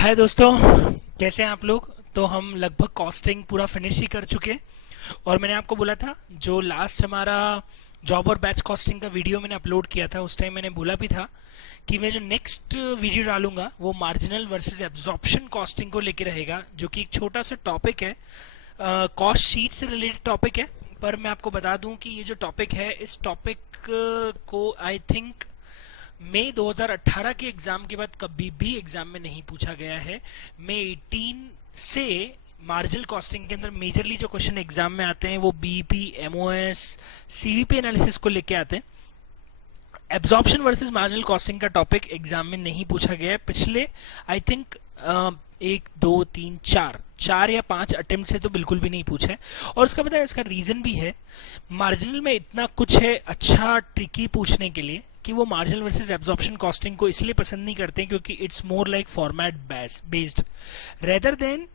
हाय दोस्तों, कैसे हैं आप लोग। तो हम लगभग कॉस्टिंग पूरा फिनिश ही कर चुके हैं। और मैंने आपको बोला था, जो लास्ट हमारा जॉब और बैच कॉस्टिंग का वीडियो मैंने अपलोड किया था, उस टाइम मैंने बोला भी था कि मैं जो नेक्स्ट वीडियो डालूंगा वो मार्जिनल वर्सेस एब्जॉर्प्शन कॉस्टिंग को लेके रहेगा, जो कि एक छोटा सा टॉपिक है, कॉस्ट शीट से रिलेटेड टॉपिक है। पर मैं आपको बता दूं कि ये जो टॉपिक है, इस टॉपिक को आई थिंक मई 2018 के एग्जाम के बाद कभी भी एग्जाम में नहीं पूछा गया है। मई 18 से मार्जिनल कॉस्टिंग के अंदर मेजरली जो क्वेश्चन एग्जाम में आते हैं वो बीईपी, एमओएस, सीवीपी एनालिसिस को लेके आते हैं। एब्जॉर्प्शन वर्सेस मार्जिनल कॉस्टिंग का टॉपिक एग्जाम में नहीं पूछा गया है पिछले आई थिंक 1 2 3 4 या 5 अटेम्प्ट से तो बिल्कुल भी नहीं पूछा है। और उसका पता है, इसका रीजन भी है। मार्जिनल में इतना कुछ है अच्छा ट्रिकी पूछने के लिए कि वो मार्जिनल वर्सेस एब्जॉर्प्शन कॉस्टिंग को इसलिए पसंद नहीं करते क्योंकि it's more like format based rather than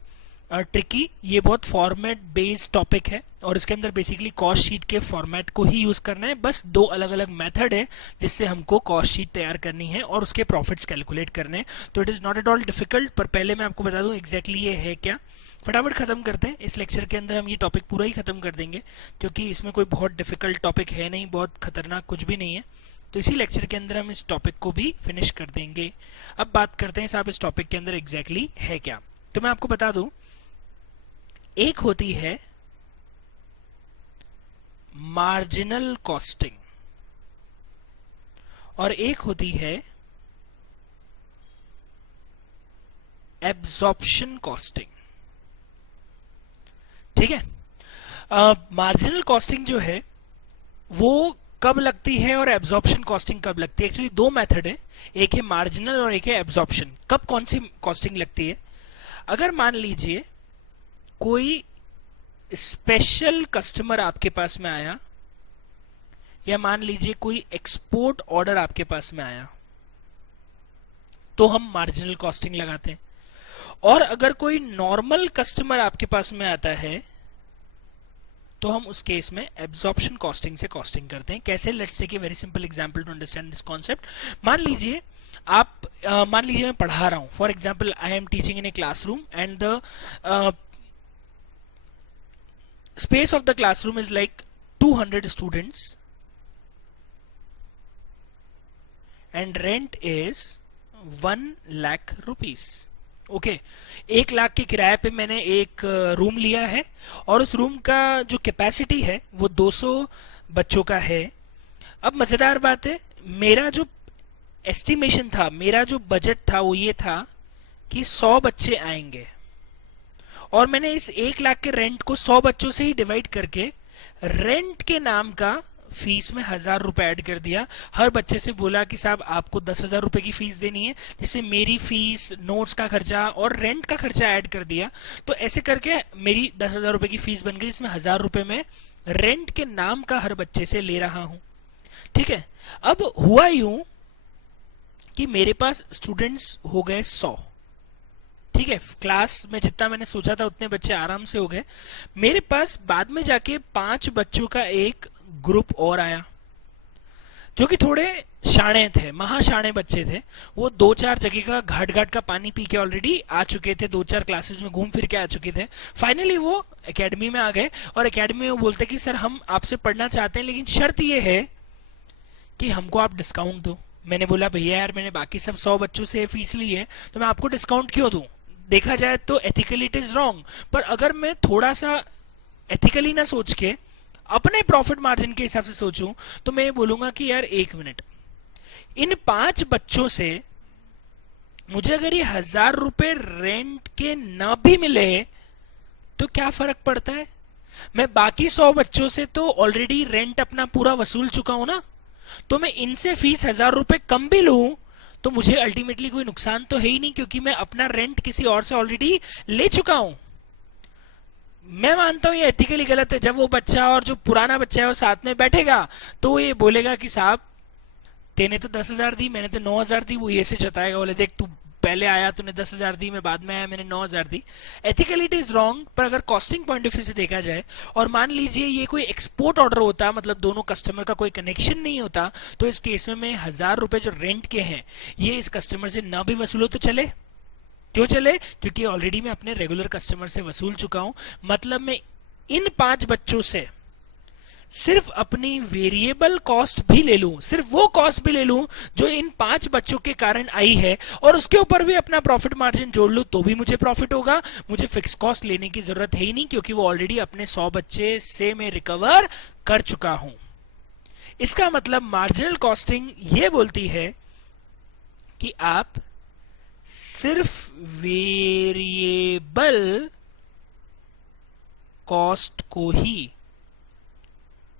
tricky. ये बहुत फॉर्मेट बेस्ड टॉपिक है और इसके अंदर बेसिकली कॉस्ट शीट के फॉर्मेट को ही यूज करना है। बस 2 अलग अलग मेथड है जिससे हमको कॉस्ट शीट तैयार करनी है और उसके प्रॉफिट्स कैलकुलेट करने हैं। तो it is not at all difficult. पर पहले मैं आपको बता दूं एग्जैक्टली ये है क्या। फटाफट खत्म करते हैं। इस लेक्चर के अंदर हम ये टॉपिक पूरा ही खत्म कर देंगे क्योंकि इसमें कोई बहुत डिफिकल्ट टॉपिक है नहीं, बहुत खतरनाक कुछ भी नहीं है। तो इसी लेक्चर के अंदर हम इस टॉपिक को भी फिनिश कर देंगे। अब बात करते हैं साहब इस टॉपिक के अंदर एग्जैक्टली है क्या। तो मैं आपको बता दूं, एक होती है मार्जिनल कॉस्टिंग और एक होती है एब्जॉर्प्शन कॉस्टिंग। ठीक है। मार्जिनल कॉस्टिंग जो है वो कब लगती है और एब्जॉर्प्शन कॉस्टिंग कब लगती है। एक्चुअली 2 मेथड है, एक है मार्जिनल और एक है एब्जॉर्प्शन। कब कौन सी कॉस्टिंग लगती है। अगर मान लीजिए कोई स्पेशल कस्टमर आपके पास में आया या मान लीजिए कोई एक्सपोर्ट ऑर्डर आपके पास में आया तो हम मार्जिनल कॉस्टिंग लगाते हैं। और अगर कोई नॉर्मल कस्टमर आपके पास में आता है तो हम उस केस में एब्जॉर्प्शन कॉस्टिंग से कॉस्टिंग करते हैं। कैसे? Let's take a very simple example to understand this concept. मान लीजिए मान लीजिए मैं पढ़ा रहा हूं। For example I am teaching in a classroom and the space of the classroom is like 200 students and rent is 1 lakh rupees. Okay, 1 lakh के किराए पे मैंने एक रूम लिया है और उस रूम का जो कैपेसिटी है वो 200 बच्चों का है। अब मजेदार बात है, मेरा जो एस्टिमेशन था, मेरा जो बजट था वो ये था कि 100 बच्चे आएंगे और मैंने इस 1 लाख के रेंट को 100 बच्चों से ही डिवाइड करके रेंट के नाम का फीस में 1000 रुपए ऐड कर दिया। हर बच्चे से बोला कि साहब आपको 10,000 रुपए की फीस देनी है, जिससे मेरी फीस, नोट्स का खर्चा और रेंट का खर्चा ऐड कर दिया। तो ऐसे करके मेरी 10,000 रुपए की फीस बन गई, जिसमें 1000 रुपए में रेंट के नाम का हर बच्चे से ले रहा हूं। ठीक है। अब हुआ यूं कि मेरे पास स्टूडेंट्स हो गए 100। ठीक है, क्लास में जितना मैंने सोचा था उतने बच्चे आराम से हो गए। मेरे पास बाद में जाके 5 बच्चों का एक ग्रुप और आया जो कि थोड़े शाणे थे, महाशाणे बच्चे थे। वो 2-4 जगह का घाट घाट का पानी पी के ऑलरेडी आ चुके थे, 2-4 क्लासेस में घूम फिर के आ चुके थे। फाइनली वो एकेडमी में आ गए और एकेडमी में वो बोलते कि सर हम आपसे पढ़ना चाहते हैं लेकिन शर्त ये है कि हमको आप डिस्काउंट दो। मैंने बोला भैया यार, मैंने बाकी सब 100 बच्चों से फीस ली है तो मैं आपको डिस्काउंट क्यों दूं। देखा जाए तो एथिकली इट इज रॉन्ग, पर अगर मैं थोड़ा सा एथिकली ना सोच के अपने प्रॉफिट मार्जिन के हिसाब से सोचूं तो मैं बोलूंगा कि यार 1 मिनट, इन 5 बच्चों से मुझे अगर ये 1000 रुपए रेंट के ना भी मिले तो क्या फर्क पड़ता है। मैं बाकी 100 बच्चों से तो ऑलरेडी रेंट अपना पूरा वसूल चुका हूं ना, तो मैं इनसे फीस 1000 रुपए कम भी लूं तो मुझे अल्टीमेटली कोई नुकसान तो है ही नहीं, क्योंकि मैं अपना रेंट किसी और से ऑलरेडी ले चुका हूं। मैं मानता हूं ये एथिकली गलत है। जब वो बच्चा और जो पुराना बच्चा है वो साथ में बैठेगा तो वो ये बोलेगा कि साहब तेने तो 10,000 दी, मैंने तो 9,000 दी। वो ये से जताएगा, बोले देख तू पहले आया, तूने 10,000 दी, मैं बाद में आया, मैंने 9,000 दी। Ethically it is wrong. पर अगर कॉस्टिंग पॉइंट ऑफ व्यू से देखा जाए और मान लीजिए ये कोई एक्सपोर्ट ऑर्डर होता, मतलब दोनों कस्टमर का कोई कनेक्शन नहीं होता, तो इस केस में 1000 रुपए जो रेंट के हैं ये इस कस्टमर से ना भी वसूलो तो चले। क्यों चले? क्योंकि ऑलरेडी मैं अपने रेगुलर कस्टमर से वसूल चुका हूं। मतलब मैं इन 5 बच्चों से सिर्फ अपनी वेरिएबल कॉस्ट भी ले लूं, सिर्फ वो कॉस्ट भी ले लूं जो इन 5 बच्चों के कारण आई है, और उसके ऊपर भी अपना प्रॉफिट मार्जिन जोड़ लूं, तो भी मुझे प्रॉफिट होगा। मुझे फिक्स कॉस्ट लेने की जरूरत है ही नहीं, क्योंकि वो ऑलरेडी अपने 100 बच्चे से मैं रिकवर कर चुका हूं। इसका मतलब मार्जिनल कॉस्टिंग ये बोलती है कि आप सिर्फ वेरिएबल कॉस्ट को ही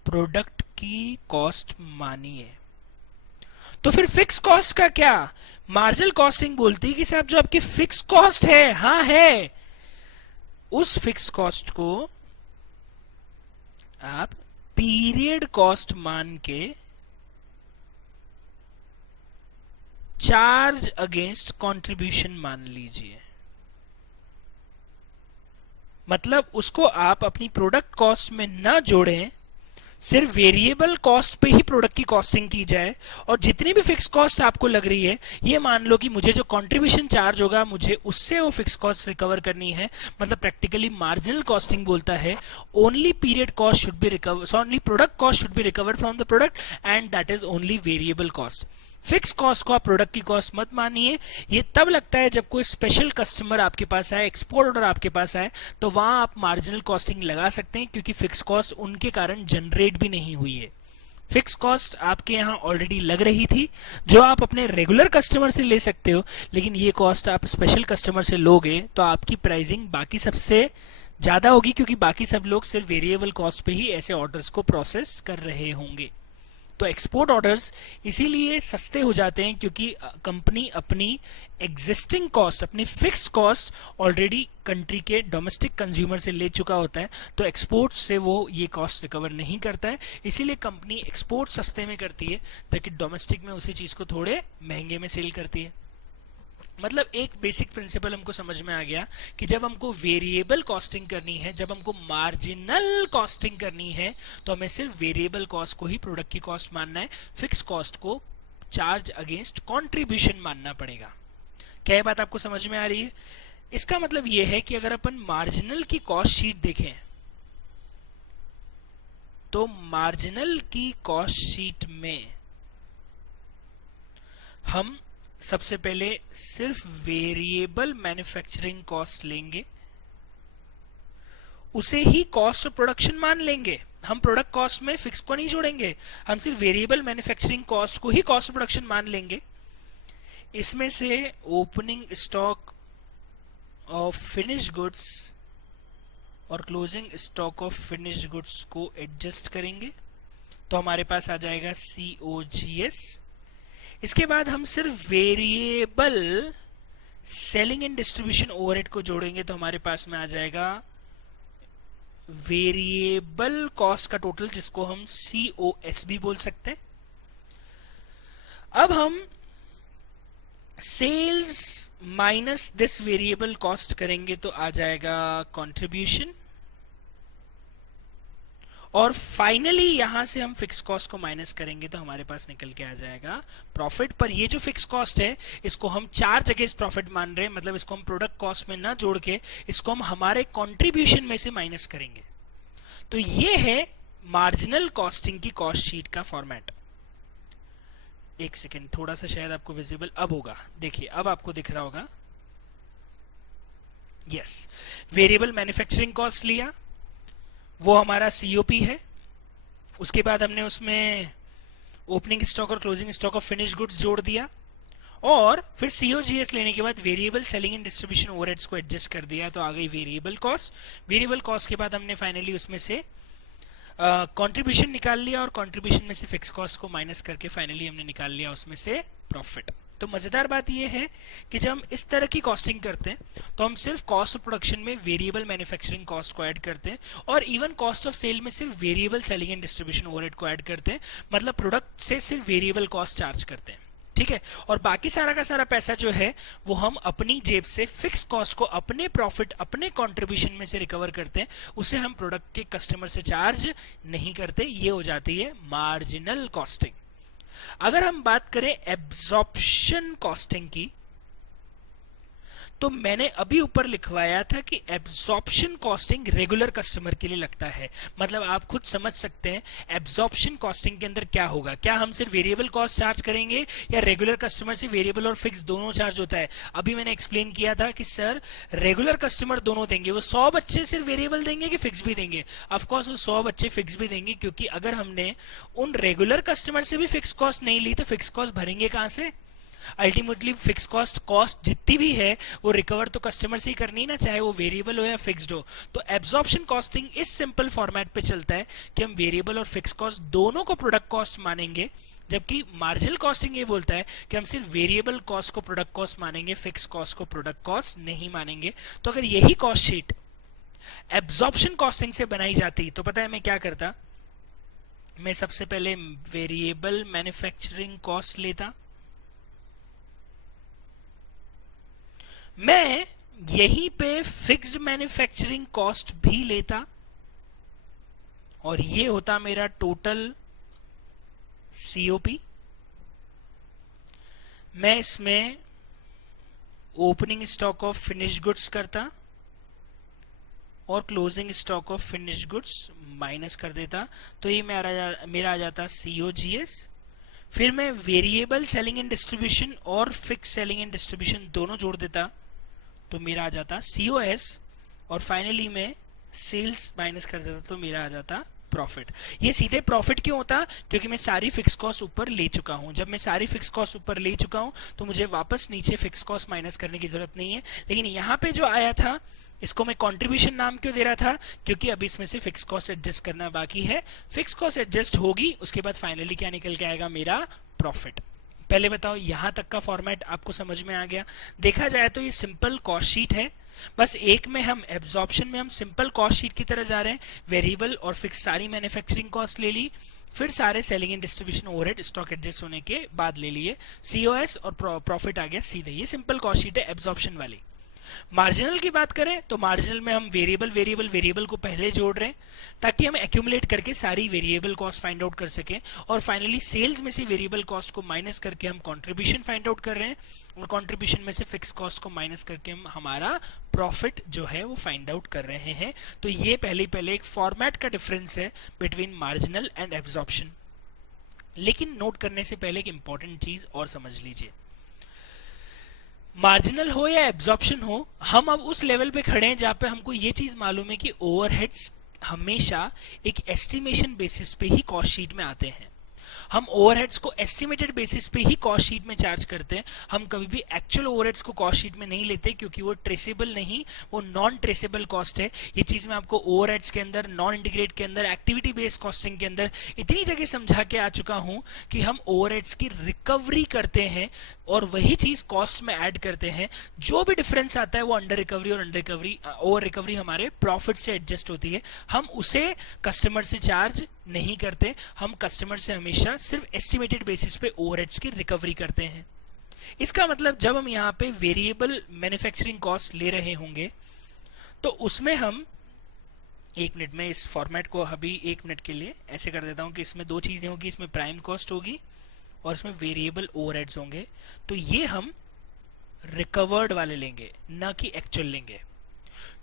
प्रोडक्ट की कॉस्ट मानिए। तो फिर फिक्स कॉस्ट का क्या? मार्जिनल कॉस्टिंग बोलती है कि साहब जो आपकी फिक्स कॉस्ट है, हाँ है, उस फिक्स कॉस्ट को आप पीरियड कॉस्ट मान के चार्ज अगेंस्ट कंट्रीब्यूशन मान लीजिए। मतलब उसको आप अपनी प्रोडक्ट कॉस्ट में ना जोड़ें, सिर्फ वेरिएबल कॉस्ट पे ही प्रोडक्ट की कॉस्टिंग की जाए, और जितनी भी फिक्स कॉस्ट आपको लग रही है, ये मान लो कि मुझे जो कंट्रीब्यूशन चार्ज होगा मुझे उससे वो फिक्स कॉस्ट रिकवर करनी है। मतलब प्रैक्टिकली मार्जिनल कॉस्टिंग बोलता है only period cost should be recover, so only product cost should be recovered from the product, and that is only variable cost. Fix cost को आप प्रोडक्ट की cost मत मानिए। ये तब लगता है जब कोई स्पेशल कस्टमर आपके पास आए, एक्सपोर्ट ऑर्डर आपके पास आए, तो वहां आप मार्जिनल कॉस्टिंग लगा सकते हैं, क्योंकि फिक्स कॉस्ट उनके कारण जनरेट भी नहीं हुई है। फिक्स कॉस्ट आपके यहां ऑलरेडी लग रही थी, जो आप अपने रेगुलर कस्टमर से ले सकते हो, लेकिन ये कॉस्ट आप स्पेशल कस्टमर से लोगे तो आपकी प्राइसिंग बाकी सबसे ज्यादा होगी, क्योंकि बाकी सब लोग सिर्फ वेरिएबल कॉस्ट पे ही ऐसे ऑर्डर्स को प्रोसेस कर रहे होंगे। तो एक्सपोर्ट ऑर्डर्स इसीलिए सस्ते हो जाते हैं, क्योंकि कंपनी अपनी एग्जिस्टिंग कॉस्ट, अपनी फिक्स कॉस्ट ऑलरेडी कंट्री के डोमेस्टिक कंज्यूमर से ले चुका होता है, तो एक्सपोर्ट से वो ये कॉस्ट रिकवर नहीं करता है। इसीलिए कंपनी एक्सपोर्ट सस्ते में करती है, ताकि डोमेस्टिक में उसी चीज को थोड़े महंगे में सेल करती है। मतलब एक बेसिक प्रिंसिपल हमको समझ में आ गया कि जब हमको वेरिएबल कॉस्टिंग करनी है, जब हमको मार्जिनल कॉस्टिंग करनी है, तो हमें सिर्फ वेरिएबल कॉस्ट को ही प्रोडक्ट की कॉस्ट मानना है, फिक्स कॉस्ट को चार्ज अगेंस्ट कंट्रीब्यूशन मानना पड़ेगा। क्या ये बात आपको समझ में आ रही है? इसका मतलब यह है कि अगर अपन मार्जिनल की कॉस्ट शीट देखें, तो मार्जिनल की कॉस्ट शीट में हम सबसे पहले सिर्फ वेरिएबल मैन्युफैक्चरिंग कॉस्ट लेंगे, उसे ही कॉस्ट ऑफ प्रोडक्शन मान लेंगे। हम प्रोडक्ट कॉस्ट में फिक्स को नहीं जोड़ेंगे, हम सिर्फ वेरिएबल मैन्युफैक्चरिंग कॉस्ट को ही कॉस्ट ऑफ प्रोडक्शन मान लेंगे। इसमें से opening stock of finish goods और closing stock of finish goods को एडजस्ट करेंगे, तो हमारे पास आ जाएगा COGS। इसके बाद हम सिर्फ variable selling and distribution overhead को जोड़ेंगे, तो हमारे पास में आ जाएगा वेरिएबल कॉस्ट का टोटल, जिसको हम COS भी बोल सकते हैं। अब हम sales minus this variable cost करेंगे, तो आ जाएगा कंट्रीब्यूशन, और फाइनली यहां से हम फिक्स कॉस्ट को माइनस करेंगे, तो हमारे पास निकल के आ जाएगा प्रॉफिट। पर ये जो फिक्स कॉस्ट है, इसको हम चार्ज अगेंस्ट प्रॉफिट मान रहे हैं, मतलब इसको हम प्रोडक्ट कॉस्ट में ना जोड़ के इसको हम हमारे कंट्रीब्यूशन में से माइनस करेंगे। तो ये है मार्जिनल कॉस्टिंग की कॉस्ट शीट का फॉर्मेट। एक सेकेंड, थोड़ा सा शायद आपको विजिबल अब होगा। देखिए अब आपको दिख रहा होगा। यस, वेरिएबल मैन्युफैक्चरिंग कॉस्ट लिया, वो हमारा COP है। उसके बाद हमने उसमें ओपनिंग स्टॉक और closing stock of finish goods जोड़ दिया, और फिर COGS लेने के बाद variable selling and distribution overheads को एडजस्ट कर दिया, तो आ गई वेरिएबल कॉस्ट। वेरिएबल कॉस्ट के बाद हमने फाइनली उसमें से कंट्रीब्यूशन निकाल लिया, और कंट्रीब्यूशन में से फिक्स कॉस्ट को माइनस करके फाइनली हमने निकाल लिया उसमें से प्रॉफिट। तो मजेदार बात यह है कि जब हम इस तरह की कॉस्टिंग करते हैं, तो हम सिर्फ कॉस्ट ऑफ प्रोडक्शन में वेरिएबल मैन्युफैक्चरिंग कॉस्ट को ऐड करते हैं, और इवन कॉस्ट ऑफ सेल में सिर्फ variable selling and distribution overhead को ऐड करते हैं। मतलब प्रोडक्ट से सिर्फ वेरिएबल कॉस्ट चार्ज करते हैं, ठीक है। और बाकी सारा का सारा पैसा जो है वो हम अपनी जेब से फिक्स कॉस्ट को अपने प्रॉफिट, अपने कंट्रीब्यूशन में से रिकवर करते हैं, उसे हम प्रोडक्ट के कस्टमर से चार्ज नहीं करते। ये हो जाती है मार्जिनल कॉस्टिंग। अगर हम बात करें एब्जॉर्प्शन कॉस्टिंग की, तो मैंने अभी ऊपर लिखवाया था कि एब्जॉर्प्शन कॉस्टिंग रेगुलर कस्टमर के लिए लगता है। मतलब आप खुद समझ सकते हैं एब्जॉर्प्शन कॉस्टिंग के अंदर क्या होगा। क्या हम सिर्फ वेरिएबल कॉस्ट चार्ज करेंगे या रेगुलर कस्टमर से वेरिएबल और फिक्स दोनों चार्ज होता है। अभी मैंने एक्सप्लेन किया था कि सर रेगुलर कस्टमर दोनों देंगे। वो 100 बच्चे सिर्फ वेरिएबल देंगे कि फिक्स भी देंगे? ऑफकोर्स वो 100 बच्चे फिक्स भी देंगे, क्योंकि अगर हमने उन रेगुलर कस्टमर से भी फिक्स कॉस्ट नहीं ली तो फिक्स कॉस्ट भरेंगे कहां से? अल्टीमेटली फिक्स कॉस्ट जितनी भी है वो रिकवर तो कस्टमर से ही करनी ना, चाहे वो वेरिएबल हो या फिक्स्ड हो। तो एब्जॉर्प्शन कॉस्टिंग इस सिंपल फॉर्मेट पे चलता है कि हम वेरिएबल और फिक्स कॉस्ट दोनों को प्रोडक्ट कॉस्ट मानेंगे, जबकि मार्जिनल कॉस्टिंग ये बोलता है कि हम सिर्फ वेरिएबल कॉस्ट को प्रोडक्ट कॉस्ट मानेंगे, फिक्स कॉस्ट को प्रोडक्ट कॉस्ट नहीं मानेंगे। तो अगर यही कॉस्ट शीट एब्जॉर्प्शन कॉस्टिंग से बनाई जाती तो पता है मैं क्या करता? मैं सबसे पहले वेरिएबल मैन्युफैक्चरिंग कॉस्ट लेता, मैं यहीं पे फिक्स्ड मैन्युफैक्चरिंग कॉस्ट भी लेता, और ये होता मेरा टोटल सीओपी। मैं इसमें opening stock of finish goods करता और closing stock of finish goods minus कर देता, तो ये मेरा आ जाता सीओजीएस। फिर मैं वेरिएबल सेलिंग एंड डिस्ट्रीब्यूशन और फिक्स सेलिंग एंड डिस्ट्रीब्यूशन दोनों जोड़ देता, तो मेरा आ जाता सीओएस। और फाइनली मैं सेल्स माइनस कर देता, तो मेरा आ जाता प्रॉफिट। ये सीधे प्रॉफिट क्यों होता? क्योंकि मैं सारी फिक्स कॉस्ट ऊपर ले चुका हूं। जब मैं सारी फिक्स कॉस्ट ऊपर ले चुका हूं तो मुझे वापस नीचे फिक्स कॉस्ट माइनस करने की जरूरत नहीं है। लेकिन यहां पे जो आया था इसको मैं कंट्रीब्यूशन नाम क्यों दे रहा था? क्योंकि अभी इसमें से फिक्स कॉस्ट एडजस्ट करना बाकी है। फिक्स कॉस्ट एडजस्ट होगी, उसके बाद फाइनली क्या निकल के आएगा? मेरा प्रॉफिट। पहले बताओ यहां तक का फॉर्मेट आपको समझ में आ गया? देखा जाए तो ये सिंपल कॉस्ट शीट है, बस एक में हम एब्जॉर्प्शन में हम सिंपल कॉस्ट शीट की तरह जा रहे हैं। वेरिएबल और फिक्स सारी मैन्युफैक्चरिंग कॉस्ट ले ली, फिर सारे selling and distribution overhead stock adjust होने के बाद ले लिए, सीओएस और प्रॉफिट आ गया सीधे। ये सिंपल कॉस्ट शीट है एब्जॉर्प्शन वाली। मार्जिनल की बात करें तो मार्जिनल में हम वेरिएबल को पहले जोड़ रहे हैं ताकि हम एक्यूमुलेट करके सारी वेरिएबल कॉस्ट फाइंड आउट कर सकें, और फाइनली सेल्स में से वेरिएबल कॉस्ट को माइनस करके हम कंट्रीब्यूशन फाइंड आउट कर रहे हैं, और कंट्रीब्यूशन में से फिक्स कॉस्ट को माइनस करके हम हमारा प्रॉफिट जो है वो फाइंड आउट कर रहे हैं। तो ये पहले एक फॉर्मेट का डिफरेंस है बिटवीन मार्जिनल एंड एब्जॉर्प्शन। लेकिन नोट करने से पहले एक इंपॉर्टेंट चीज और समझ लीजिए, मार्जिनल हो या एब्जॉर्प्शन हो, हम अब उस लेवल पे खड़े हैं जहां पे हमको ये चीज मालूम है कि ओवरहेड्स हमेशा एक एस्टिमेशन बेसिस पे ही कॉस्ट शीट में आते हैं। हम ओवरहेड्स को एस्टिमेटेड बेसिस पे ही कॉस्ट शीट में चार्ज करते हैं। हम कभी भी एक्चुअल ओवरहेड्स को कॉस्ट शीट में नहीं लेते, क्योंकि वो ट्रेसेबल नहीं, वो नॉन ट्रेसेबल कॉस्ट है। ये चीज मैं आपको ओवरहेड्स के अंदर, नॉन इंटीग्रेट के अंदर, एक्टिविटी बेस्ड कॉस्टिंग के अंदर इतनी जगह समझा के आ चुका हूं कि हम ओवरहेड्स की रिकवरी करते हैं और वही चीज कॉस्ट में ऐड करते हैं। जो भी डिफरेंस आता है वो अंडर रिकवरी और अंडर रिकवरी, ओवर रिकवरी हमारे प्रॉफिट से एडजस्ट होती है। हम उसे कस्टमर से चार्ज नहीं करते, हम कस्टमर से हमेशा सिर्फ एस्टिमेटेड बेसिस पे ओवरहेड्स की रिकवरी करते हैं। इसका मतलब जब हम यहाँ पे वेरिएबल मैन्युफैक्चरिंग कॉस्ट ले रहे होंगे तो उसमें हम 1 मिनट में इस फॉर्मेट को अभी 1 मिनट के लिए ऐसे कर देता हूं कि इसमें 2 चीजें होगी, इसमें प्राइम कॉस्ट होगी और इसमें वेरिएबल ओवरहेड्स होंगे। तो ये हम रिकवर्ड वाले लेंगे, ना कि एक्चुअल लेंगे।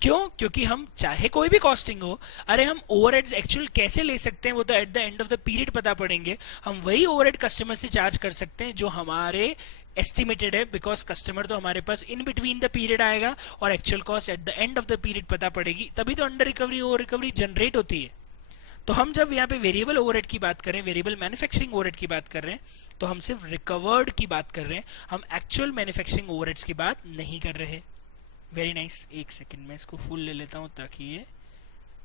क्यों? क्योंकि हम चाहे कोई भी कॉस्टिंग हो, अरे हम ओवरहेड्स एक्चुअल कैसे ले सकते हैं वो तो eight the end of the period पता पड़ेंगे। हम वही ओवरहेड कस्टमर से चार्ज कर सकते हैं जो हमारे एस्टिमेटेड है, बिकॉज कस्टमर तो हमारे पास इन बिटवीन द पीरियड आएगा और actual cost at the end of the period पता पड़ेगी, तभी तो under recovery over recovery generate होती है। तो हम जब यहाँ पे वेरिएबल ओवरहेड की बात करें, वेरिएबल मैन्युफैक्चरिंग ओवरहेड की बात कर रहे हैं, तो हम सिर्फ रिकवर्ड की बात कर रहे हैं, हम एक्चुअल मैन्युफैक्चरिंग ओवरहेड्स की बात नहीं कर रहे। Very nice. 1 सेकेंड में इसको फुल ले लेता हूँ ताकि ये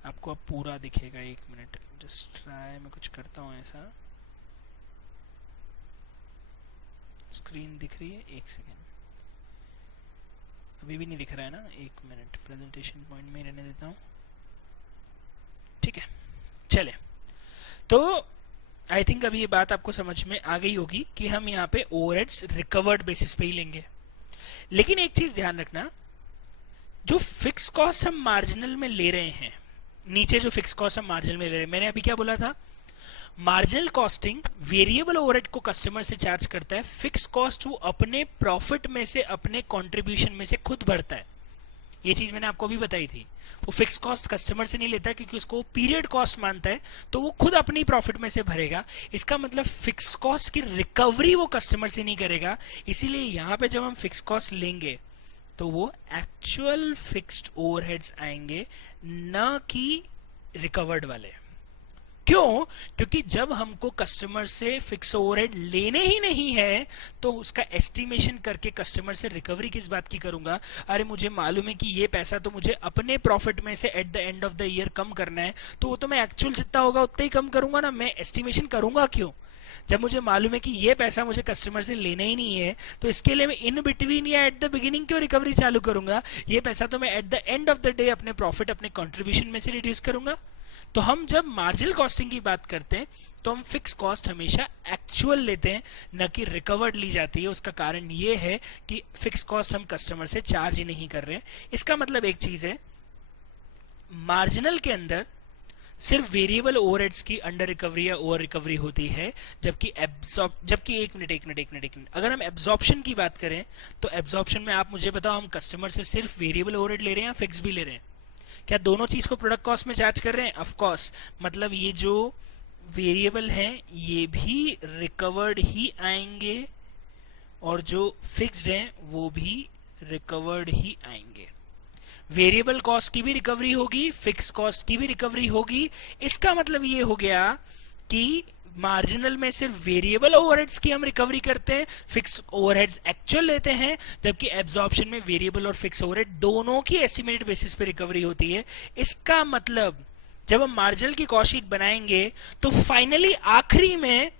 आपको अब पूरा दिखेगा। 1 मिनट जस्ट ट्राई, मैं कुछ करता हूँ ऐसा। स्क्रीन दिख रही है? 1 सेकेंड, अभी भी नहीं दिख रहा है ना? 1 मिनट, प्रेजेंटेशन पॉइंट में रहने देता हूँ। ठीक है, चले। तो आई थिंक अभी ये बात आपको समझ में आ गई होगी कि हम यहाँ पे ओवरहेड्स रिकवर्ड बेसिस पे ही लेंगे। लेकिन एक चीज ध्यान रखना, जो फिक्स कॉस्ट हम मार्जिनल में ले रहे हैं, नीचे जो फिक्स कॉस्ट हम मार्जिनल में ले रहे हैं, मैंने अभी क्या बोला था? मार्जिनल कॉस्टिंग वेरिएबल ओवरहेड को कस्टमर से चार्ज करता है, फिक्स कॉस्ट वो अपने प्रॉफिट में से, अपने कंट्रीब्यूशन में से खुद भरता है। ये चीज मैंने आपको अभी बताई थी। वो फिक्स कॉस्ट कस्टमर से नहीं लेता क्योंकि उसको पीरियड कॉस्ट मानता है, तो वो खुद अपनी प्रॉफिट में से भरेगा। इसका मतलब फिक्स कॉस्ट की रिकवरी वो कस्टमर से नहीं करेगा। इसीलिए यहां पे जब हम फिक्स कॉस्ट लेंगे तो वो एक्चुअल फिक्स्ड ओवरहेड्स आएंगे, न कि रिकवर्ड वाले। क्यों? क्योंकि जब हमको कस्टमर से फिक्स ओवरहेड लेने ही नहीं है तो उसका एस्टिमेशन करके कस्टमर से रिकवरी किस बात की करूंगा? अरे मुझे मालूम है कि ये पैसा तो मुझे अपने प्रॉफिट में से at the end of the year कम करना है, तो वो तो मैं एक्चुअल जितना होगा उतना ही कम करूंगा ना, मैं एस्टिमेशन करूंगा क्यों? जब मुझे मालूम है कि ये पैसा मुझे कस्टमर से लेना ही नहीं है, तो इसके लिए मैं इन बिटवीन या एट द बिगिनिंग क्यों रिकवरी चालू करूंगा? ये पैसा तो मैं eight the end of the day अपने प्रॉफिट, अपने कंट्रीब्यूशन में से रिड्यूस करूंगा। तो हम जब मार्जिनल कॉस्टिंग की बात करते हैं तो हम फिक्स कॉस्ट हमेशा एक्चुअल लेते हैं, न कि रिकवर्ड ली जाती है। उसका कारण ये है कि फिक्स कॉस्ट हम कस्टमर से चार्ज ही नहीं कर रहे हैं। इसका मतलब एक चीज है, मार्जिनल के अंदर सिर्फ वेरिएबल ओवरहेड्स की अंडर रिकवरी या ओवर रिकवरी होती है, जबकि एक मिनट अगर हम एब्जॉर्प्शन की बात करें तो एब्जॉर्प्शन में आप मुझे बताओ, हम कस्टमर से सिर्फ वेरिएबल ओवरहेड ले रहे हैं या फिक्स भी ले रहे हैं? क्या दोनों चीज को प्रोडक्ट कॉस्ट में चार्ज कर रहे हैं? Of course. मतलब ये जो वेरिएबल हैं ये भी रिकवर्ड ही आएंगे और जो फिक्स्ड हैं वो भी रिकवर्ड ही आएंगे। वेरिएबल कॉस्ट की भी रिकवरी होगी, फिक्स कॉस्ट की भी रिकवरी होगी। इसका मतलब ये हो गया कि मार्जिनल में सिर्फ वेरिएबल ओवरहेड्स की हम रिकवरी करते हैं, फिक्स ओवरहेड्स एक्चुअल लेते हैं, जबकि एब्जॉर्प्शन में वेरिएबल और फिक्स ओवरहेड दोनों की एस्टिमेटेड बेसिस पे रिकवरी होती है। इसका मतलब जब हम मार्जिनल की कॉस्ट शीट बनाएंगे तो फाइनली आखिरी में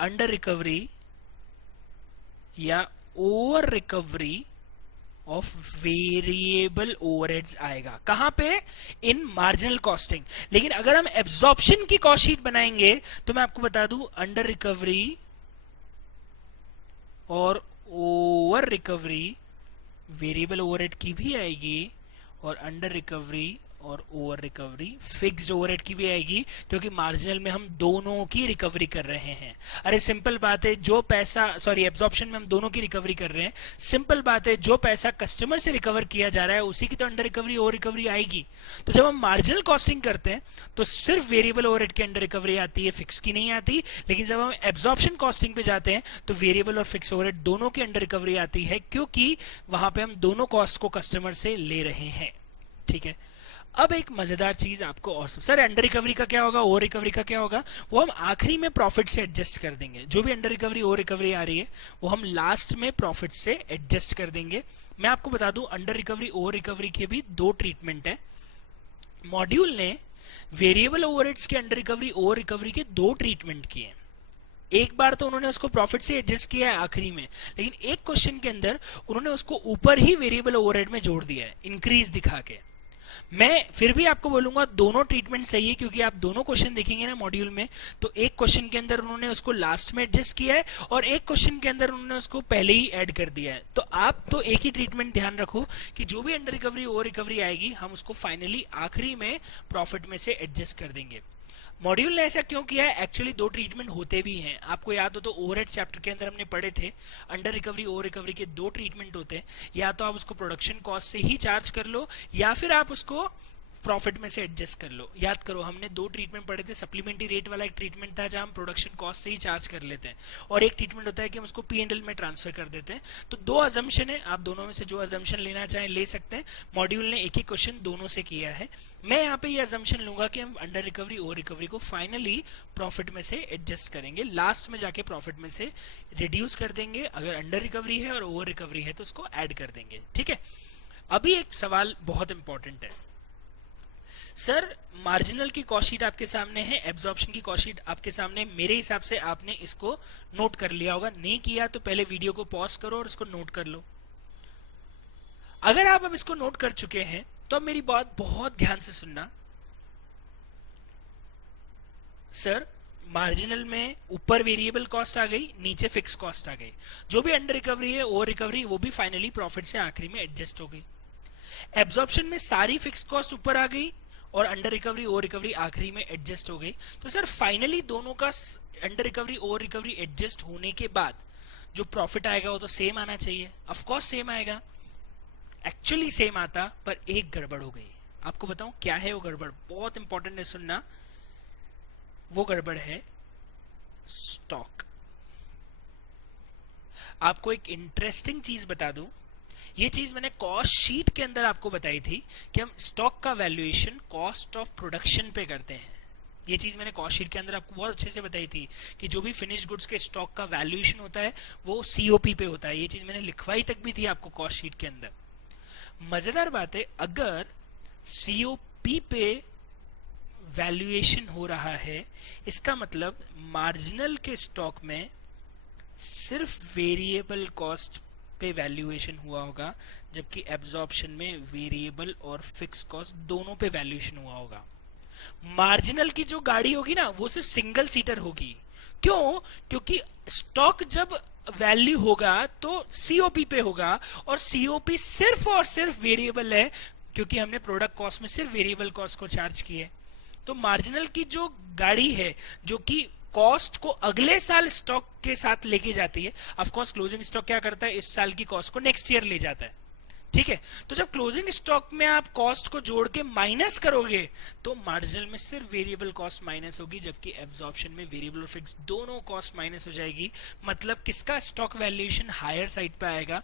अंडर रिकवरी या over recovery of variable overheads आएगा। कहां पे? इन मार्जिनल कॉस्टिंग। लेकिन अगर हम एब्जॉर्प्शन की कॉस्ट शीट बनाएंगे तो मैं आपको बता दूं, अंडर रिकवरी और ओवर रिकवरी वेरिएबल ओवरहेड की भी आएगी और अंडर रिकवरी और ओवर रिकवरी फिक्स्ड ओवरहेड की भी आएगी, क्योंकि मार्जिनल में हम दोनों की रिकवरी कर रहे हैं। अरे सिंपल बात है, जो पैसा एब्जॉर्प्शन में हम दोनों की रिकवरी कर रहे हैं। सिंपल बात है, जो पैसा कस्टमर से रिकवर किया जा रहा है उसी की तो अंडर रिकवरी ओवर रिकवरी आएगी। तो जब हम मार्जिनल कॉस्टिंग करते हैं तो सिर्फ वेरिएबल ओवरहेड की अंडर रिकवरी आती है, फिक्स की नहीं आती। लेकिन जब हम एब्जॉर्प्शन कॉस्टिंग पे जाते हैं तो वेरिएबल और फिक्स ओवरहेड दोनों की अंडर रिकवरी आती है, क्योंकि वहां पे हम दोनों कॉस्ट को कस्टमर से ले रहे हैं। ठीक है। अब एक मजेदार चीज आपको और सर, अंडर रिकवरी का क्या होगा, ओवर रिकवरी का क्या होगा? वो हम आखिरी में प्रॉफिट से एडजस्ट कर देंगे। जो भी अंडर रिकवरी ओवर रिकवरी आ रही है वो हम लास्ट में प्रॉफिट से एडजस्ट कर देंगे। मैं आपको बता दूं, अंडर रिकवरी ओवर रिकवरी के भी दो ट्रीटमेंट है। मॉड्यूल ने वेरिएबल ओवरहेड्स के अंडर रिकवरी ओवर रिकवरी के दो ट्रीटमेंट किए। एक बार तो उन्होंने उसको प्रॉफिट से एडजस्ट किया है आखिरी में, लेकिन एक क्वेश्चन के अंदर उन्होंने उसको ऊपर ही वेरिएबल ओवरहेड में जोड़ दिया है, इंक्रीज दिखा के। मैं फिर भी आपको बोलूंगा दोनों ट्रीटमेंट सही है, क्योंकि आप दोनों क्वेश्चन देखेंगे ना मॉड्यूल में, तो एक क्वेश्चन के अंदर उन्होंने उसको लास्ट में एडजस्ट किया है और एक क्वेश्चन के अंदर उन्होंने उसको पहले ही ऐड कर दिया है। तो आप तो एक ही ट्रीटमेंट ध्यान रखो कि जो भी अंडर रिकवरी ओवर रिकवरी आएगी हम उसको फाइनली आखिरी में प्रॉफिट में से एडजस्ट कर देंगे। मॉड्यूल ने ऐसा क्यों किया है? एक्चुअली दो ट्रीटमेंट होते भी हैं। आपको याद हो तो ओवरहेड चैप्टर के अंदर हमने पढ़े थे, अंडर रिकवरी ओवर रिकवरी के दो ट्रीटमेंट होते हैं। या तो आप उसको प्रोडक्शन कॉस्ट से ही चार्ज कर लो या फिर आप उसको प्रॉफिट में से एडजस्ट कर लो। याद करो, हमने दो ट्रीटमेंट पढ़े थे। सप्लीमेंट्री रेट वाला एक ट्रीटमेंट था जहां हम प्रोडक्शन कॉस्ट से ही चार्ज कर लेते हैं, और एक ट्रीटमेंट होता है कि हम उसको P&L में ट्रांसफर कर देते हैं। तो दो अजम्पशन है, आप दोनों में से जो अजम्पशन लेना चाहें ले सकते हैं। मॉड्यूल ने एक ही क्वेश्चन दोनों से किया है। मैं यहाँ पे ये अजम्पशन लूंगा कि हम अंडर रिकवरी ओवर रिकवरी को फाइनली प्रॉफिट में से एडजस्ट करेंगे, लास्ट में जाके प्रॉफिट में से रिड्यूस कर देंगे। अगर अंडर रिकवरी है और ओवर रिकवरी है तो उसको ऐड कर देंगे। ठीक है। अभी एक सवाल बहुत इंपॉर्टेंट है, सर मार्जिनल की कॉस्ट शीट आपके सामने है, एब्जॉर्प्शन की कॉस्ट शीट आपके सामने। मेरे हिसाब से आपने इसको नोट कर लिया होगा, नहीं किया तो पहले वीडियो को पॉज करो और इसको नोट कर लो। अगर आप अब इसको नोट कर चुके हैं तो अब मेरी बात बहुत ध्यान से सुनना। सर मार्जिनल में ऊपर वेरिएबल कॉस्ट आ गई, नीचे फिक्स कॉस्ट आ गई। जो भी अंडर रिकवरी है ओवर रिकवरी वो भी फाइनली प्रॉफिट से आखिरी में एडजस्ट हो गई। एब्जॉर्प्शन में सारी फिक्स कॉस्ट ऊपर आ गई और अंडर रिकवरी ओवर रिकवरी आखिरी में एडजस्ट हो गई। तो सर फाइनली दोनों का under recovery over recovery adjust होने के बाद जो प्रॉफिट आएगा वो तो सेम आना चाहिए। ऑफ कोर्स सेम आएगा, एक्चुअली सेम आता, पर एक गड़बड़ हो गई। आपको बताऊं क्या है वो गड़बड़, बहुत इंपॉर्टेंट है सुनना। वो गड़बड़ है स्टॉक। आपको एक इंटरेस्टिंग चीज बता दूं, ये चीज मैंने कॉस्ट शीट के अंदर आपको बताई थी कि हम स्टॉक का वैल्यूएशन कॉस्ट ऑफ प्रोडक्शन पे करते हैं। ये चीज मैंने कॉस्ट शीट के अंदर आपको बहुत अच्छे से बताई थी कि जो भी फिनिश गुड्स के स्टॉक का वैल्यूएशन होता है वो सीओपी पे होता है। ये चीज मैंने लिखवाई तक भी थी आपको कॉस्ट शीट के अंदर। मजेदार बात है, अगर सीओपी पे वैल्यूएशन हो रहा है, इसका मतलब मार्जिनल के स्टॉक में सिर्फ वेरिएबल कॉस्ट पे वैल्यूएशन हुआ होगा, जबकि एब्जॉर्प्शन में वेरिएबल और फिक्स कॉस्ट दोनों पे वैल्यूएशन हुआ होगा। मार्जिनल की जो गाड़ी होगी ना वो सिर्फ सिंगल सीटर होगी। क्यों? क्योंकि स्टॉक जब वैल्यू होगा तो सीओपी पे होगा, और सीओपी सिर्फ और सिर्फ वेरिएबल है क्योंकि हमने प्रोडक्ट कॉस्ट में सिर्फ वेरिएबल कॉस्ट को चार्ज किए। तो मार्जिनल की जो गाड़ी है जो कि कॉस्ट को अगले साल स्टॉक के साथ लेके जाती है, ऑफ कोर्स क्लोजिंग स्टॉक क्या करता है, इस साल की कॉस्ट को नेक्स्ट ईयर ले जाता है। ठीक है, तो जब क्लोजिंग स्टॉक में आप कॉस्ट को जोड़ के माइनस करोगे तो मार्जिनल में सिर्फ वेरिएबल कॉस्ट माइनस होगी, जबकि एब्जॉर्प्शन में वेरिएबल और फिक्स दोनों कॉस्ट माइनस हो जाएगी। मतलब किसका स्टॉक वैल्यूएशन हायर साइड पे आएगा,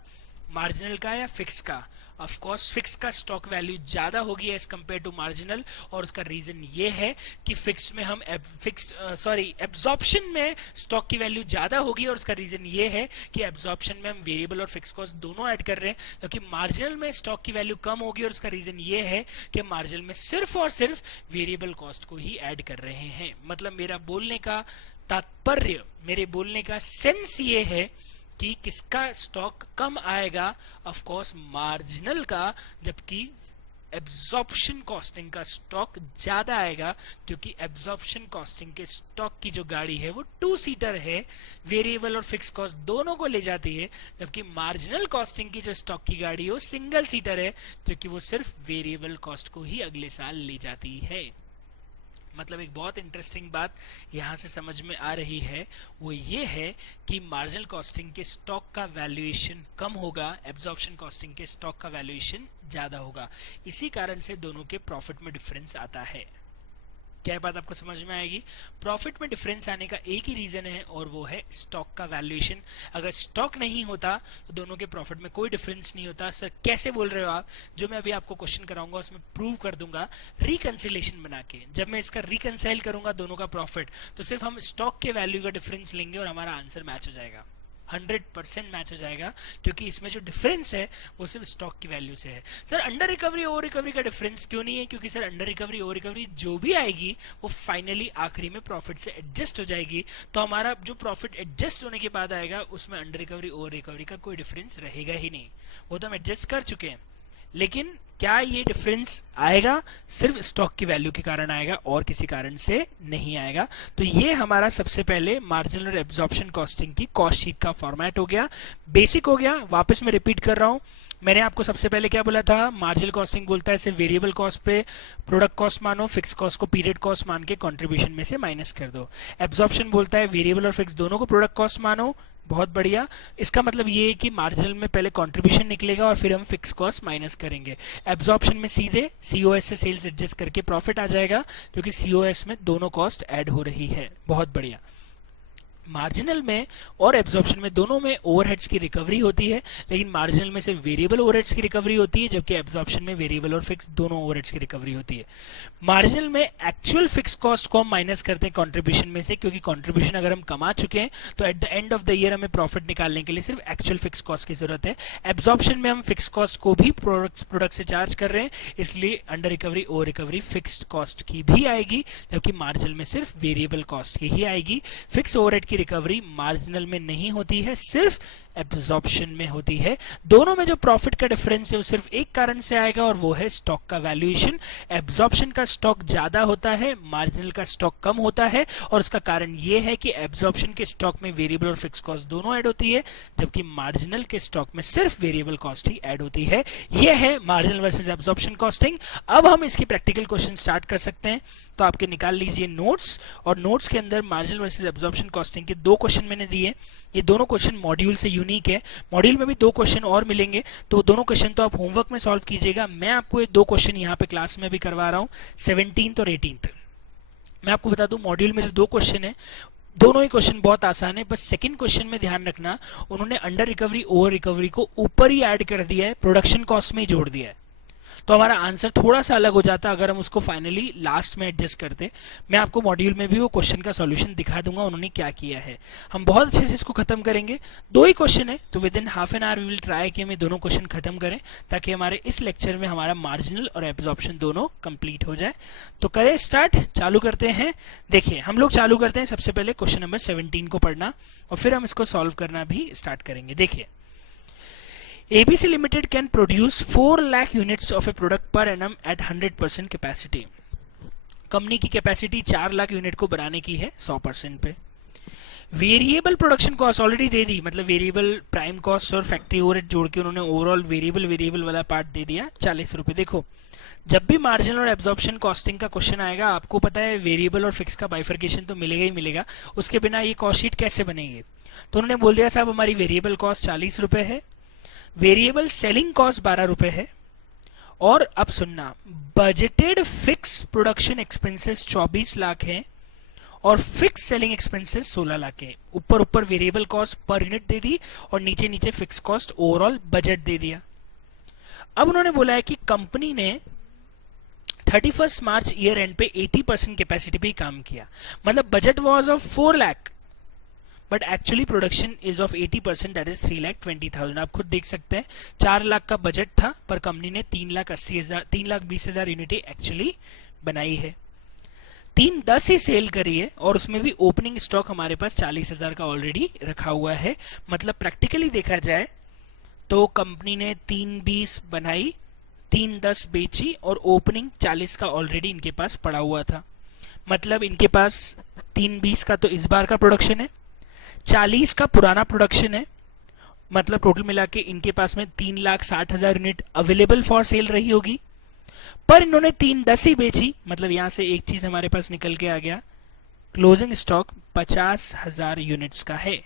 मार्जिनल का या फिक्स का? ऑफ कोर्स फिक्स का स्टॉक वैल्यू ज्यादा होगी एज कंपेयर टू मार्जिनल, और उसका रीजन ये है कि फिक्स में हम एब्जॉर्प्शन में स्टॉक की वैल्यू ज्यादा होगी, और उसका रीजन ये है कि एब्जॉर्प्शन में हम वेरिएबल और फिक्स कॉस्ट दोनों ऐड कर रहे हैं, क्योंकि मार्जिनल में स्टॉक की वैल्यू कम होगी, और उसका रीजन ये है कि मार्जिनल में सिर्फ और सिर्फ वेरिएबल कॉस्ट को ही ऐड कर रहे हैं। मतलब मेरा बोलने का तात्पर्य, मेरे बोलने का सेंस ये है कि किसका स्टॉक कम आएगा, ऑफ कोर्स मार्जिनल का, जबकि एब्जॉर्प्शन कॉस्टिंग का स्टॉक ज्यादा आएगा, क्योंकि एब्जॉर्प्शन कॉस्टिंग के स्टॉक की जो गाड़ी है वो 2 सीटर है, वेरिएबल और फिक्स कॉस्ट दोनों को ले जाती है, जबकि मार्जिनल कॉस्टिंग की जो स्टॉक की गाड़ी है वो सिंगल सीटर है, क्योंकि वो सिर्फ वेरिएबल कॉस्ट को ही अगले साल ले जाती है। मतलब एक बहुत इंटरेस्टिंग बात यहां से समझ में आ रही है, वो ये है कि मार्जिनल कॉस्टिंग के स्टॉक का वैल्यूएशन कम होगा, एब्जॉर्प्शन कॉस्टिंग के स्टॉक का वैल्यूएशन ज्यादा होगा। इसी कारण से दोनों के प्रॉफिट में डिफरेंस आता है। क्या बात आपको समझ में आएगी? प्रॉफिट में डिफरेंस आने का एक ही रीजन है, और वो है स्टॉक का वैल्यूएशन। अगर स्टॉक नहीं होता तो दोनों के प्रॉफिट में कोई डिफरेंस नहीं होता। सर कैसे बोल रहे हो आप? जो मैं अभी आपको क्वेश्चन कराऊंगा उसमें प्रूव कर दूंगा रिकंसिलेशन बना के। जब मैं इसका रिकंसाइल करूंगा दोनों का प्रॉफिट, तो सिर्फ हम स्टॉक के वैल्यू का डिफरेंस लेंगे और हमारा आंसर मैच हो जाएगा, 100% मैच हो जाएगा, क्योंकि इसमें जो डिफरेंस है वो सिर्फ स्टॉक की वैल्यू से है। Sir under recovery over recovery का डिफरेंस क्यों नहीं है? क्योंकि sir under recovery over recovery जो भी आएगी वो फाइनली आखिरी में प्रॉफिट से एडजस्ट हो जाएगी, तो हमारा जो प्रॉफिट एडजस्ट होने के बाद आएगा उसमें अंडर रिकवरी ओवर रिकवरी का कोई डिफरेंस रहेगा ही नहीं, वो तो हम एडजस्ट कर चुके हैं। लेकिन क्या ये डिफरेंस आएगा? सिर्फ स्टॉक की वैल्यू के कारण आएगा और किसी कारण से नहीं आएगा। तो ये हमारा सबसे पहले मार्जिनल और एब्जॉर्प्शन कॉस्टिंग की कॉस्ट शीट का फॉर्मेट हो गया, बेसिक हो गया। वापस मैं रिपीट कर रहा हूं, मैंने आपको सबसे पहले क्या बोला था? मार्जिनल कॉस्टिंग बोलता है सिर्फ वेरिएबल कॉस्ट पे प्रोडक्ट कॉस्ट मानो, फिक्स कॉस्ट को पीरियड कॉस्ट मान के कंट्रीब्यूशन में से माइनस कर दो। एब्जॉर्प्शन बोलता है वेरिएबल और फिक्स दोनों को प्रोडक्ट कॉस्ट मानो। बहुत बढ़िया। इसका मतलब ये है कि मार्जिनल में पहले कंट्रीब्यूशन निकलेगा और फिर हम फिक्स कॉस्ट माइनस करेंगे। एब्जॉर्प्शन में सीधे सीओएस से सेल्स एडजस्ट करके प्रॉफिट आ जाएगा, क्योंकि सीओएस में दोनों कॉस्ट ऐड हो रही है। बहुत बढ़िया। मार्जिनल में और एब्जॉर्प्शन में दोनों में ओवरहेड्स की रिकवरी होती है, लेकिन मार्जिनल में सिर्फ वेरिएबल ओवरहेड्स की रिकवरी होती है, जबकि एब्जॉर्प्शन में वेरिएबल और फिक्स दोनों ओवरहेड्स की रिकवरी होती है। मार्जिनल में एक्चुअल फिक्स कॉस्ट को हम माइनस करते हैं कंट्रीब्यूशन में से, क्योंकि कंट्रीब्यूशन अगर हम कमा चुके हैं तो eight the end of the year हमें प्रॉफिट निकालने के लिए सिर्फ एक्चुअल फिक्स कॉस्ट की जरूरत है। एब्जॉर्प्शन में हम फिक्स कॉस्ट को भी प्रोडक्ट से चार्ज कर रहे हैं, इसलिए under recovery over recovery fix cost की भी आएगी, जबकि मार्जिनल में सिर्फ वेरिएबल कॉस्ट की ही आएगी। फिक्स ओवरहेड की रिकवरी मार्जिनल में नहीं होती है, सिर्फ एब्जॉर्प्शन में होती है। दोनों में जो प्रॉफिट का डिफरेंस है वो सिर्फ एक कारण से आएगा और वो है स्टॉक का वैल्यूएशन। एब्जॉर्प्शन का स्टॉक ज्यादा होता है, मार्जिनल का स्टॉक कम होता है, और उसका कारण ये है कि एब्जॉर्प्शन के स्टॉक में वेरिएबल और फिक्स कॉस्ट दोनों ऐड होती है, जबकि मार्जिनल के स्टॉक में सिर्फ वेरिएबल कॉस्ट ही ऐड होती है। यह है मार्जिनल वर्सेस एब्जॉर्प्शन कॉस्टिंग। अब हम इसकी प्रैक्टिकल क्वेश्चन स्टार्ट कर सकते हैं। तो आपके निकाल लीजिए नोट्स, और नोट्स के अंदर मार्जिनल वर्सेस एब्जॉर्प्शन कॉस्टिंग के 2 क्वेश्चन मैंने दिए। ये दोनों क्वेश्चन मॉड्यूल से यूनिक है। मॉड्यूल में भी 2 क्वेश्चन और मिलेंगे, तो दोनों क्वेश्चन तो आप होमवर्क में सॉल्व कीजिएगा। मैं आपको ये 2 क्वेश्चन यहाँ पे क्लास में भी करवा रहा हूँ, 17th और 18th। मैं आपको बता दूं, मॉड्यूल में जो 2 क्वेश्चन है, दोनों ही क्वेश्चन बहुत आसान है। बस सेकंड क्वेश्चन में ध्यान रखना, उन्होंने अंडर रिकवरी ओवर रिकवरी को ऊपर ही ऐड कर दिया है, प्रोडक्शन कॉस्ट में ही जोड़ दिया है। तो हमारा आंसर थोड़ा सा अलग हो जाता अगर हम उसको फाइनली लास्ट में एडजस्ट करते। मैं आपको मॉड्यूल में भी वो क्वेश्चन का सॉल्यूशन दिखा दूंगा, उन्होंने क्या किया है। हम बहुत अच्छे से इसको खत्म करेंगे। 2 ही क्वेश्चन है, तो within half an hour we will try कि हम दोनों क्वेश्चन खत्म करें, ताकि हमारे इस लेक्चर में हमारा मार्जिनल और एब्जॉर्प्शन दोनों कंप्लीट हो जाए। तो करें स्टार्ट, चालू करते हैं। देखिए, हम लोग चालू करते हैं सबसे पहले क्वेश्चन नंबर 17 को पढ़ना, और फिर हम इसको सॉल्व करना भी स्टार्ट करेंगे। देखिए, ABC Limited can produce 4 lakh units of a product per annum at 100% capacity. Company की कैपेसिटी 4 लाख यूनिट को बनाने की है 100% पे। वेरिएबल प्रोडक्शन कॉस्ट ऑलरेडी दे दी, मतलब वेरिएबल प्राइम कॉस्ट और फैक्ट्री ओवरहेड जोड़ के उन्होंने ओवरऑल वेरिएबल वाला पार्ट दे दिया 40 रुपए। देखो, जब भी मार्जिनल और एब्जॉर्प्शन कॉस्टिंग का क्वेश्चन आएगा, आपको पता है वेरिएबल और फिक्स का बाइफर्केशन तो मिलेगा ही मिलेगा, उसके बिना ये कॉस्ट शीट कैसे बनेगी। तो उन्होंने बोल दिया साहब हमारी वेरिएबल कॉस्ट 40 रुपए है, वेरिएबल सेलिंग कॉस्ट 12 रुपए है, और अब सुनना, budgeted fix production expenses 24 lakh है और फिक्स सेलिंग एक्सपेंसेस 16 लाख है। ऊपर ऊपर वेरिएबल कॉस्ट पर यूनिट दे दी और नीचे नीचे फिक्स कॉस्ट ओवरऑल बजट दे दिया। अब उन्होंने बोला है कि कंपनी ने 31 मार्च ईयर एंड पे 80% कैपेसिटी पे काम किया, मतलब budget was of 4 lakh but actually production is of 80%, that is 3,20,000। आप खुद देख सकते हैं 4 लाख का बजट था, पर कंपनी ने 3,20,000 यूनिटें एक्चुअली बनाई है। 310 ही सेल करी है, और उसमें भी ओपनिंग स्टॉक हमारे पास 40,000 का ऑलरेडी रखा हुआ है। मतलब प्रैक्टिकली देखा जाए तो कंपनी ने 320 बनाई, 310 बेची, और ओपनिंग 40 का ऑलरेडी इनके पास पड़ा हुआ था। मतलब इनके पास 320 का तो इस बार का प्रोडक्शन है, 40 का पुराना प्रोडक्शन है, मतलब टोटल मिला के इनके पास में 3,60,000 यूनिट अवेलेबल फॉर सेल रही होगी, पर इन्होंने 310 ही बेची। मतलब यहां से एक चीज हमारे पास निकल के आ गया, क्लोजिंग स्टॉक 50,000 यूनिट्स का है।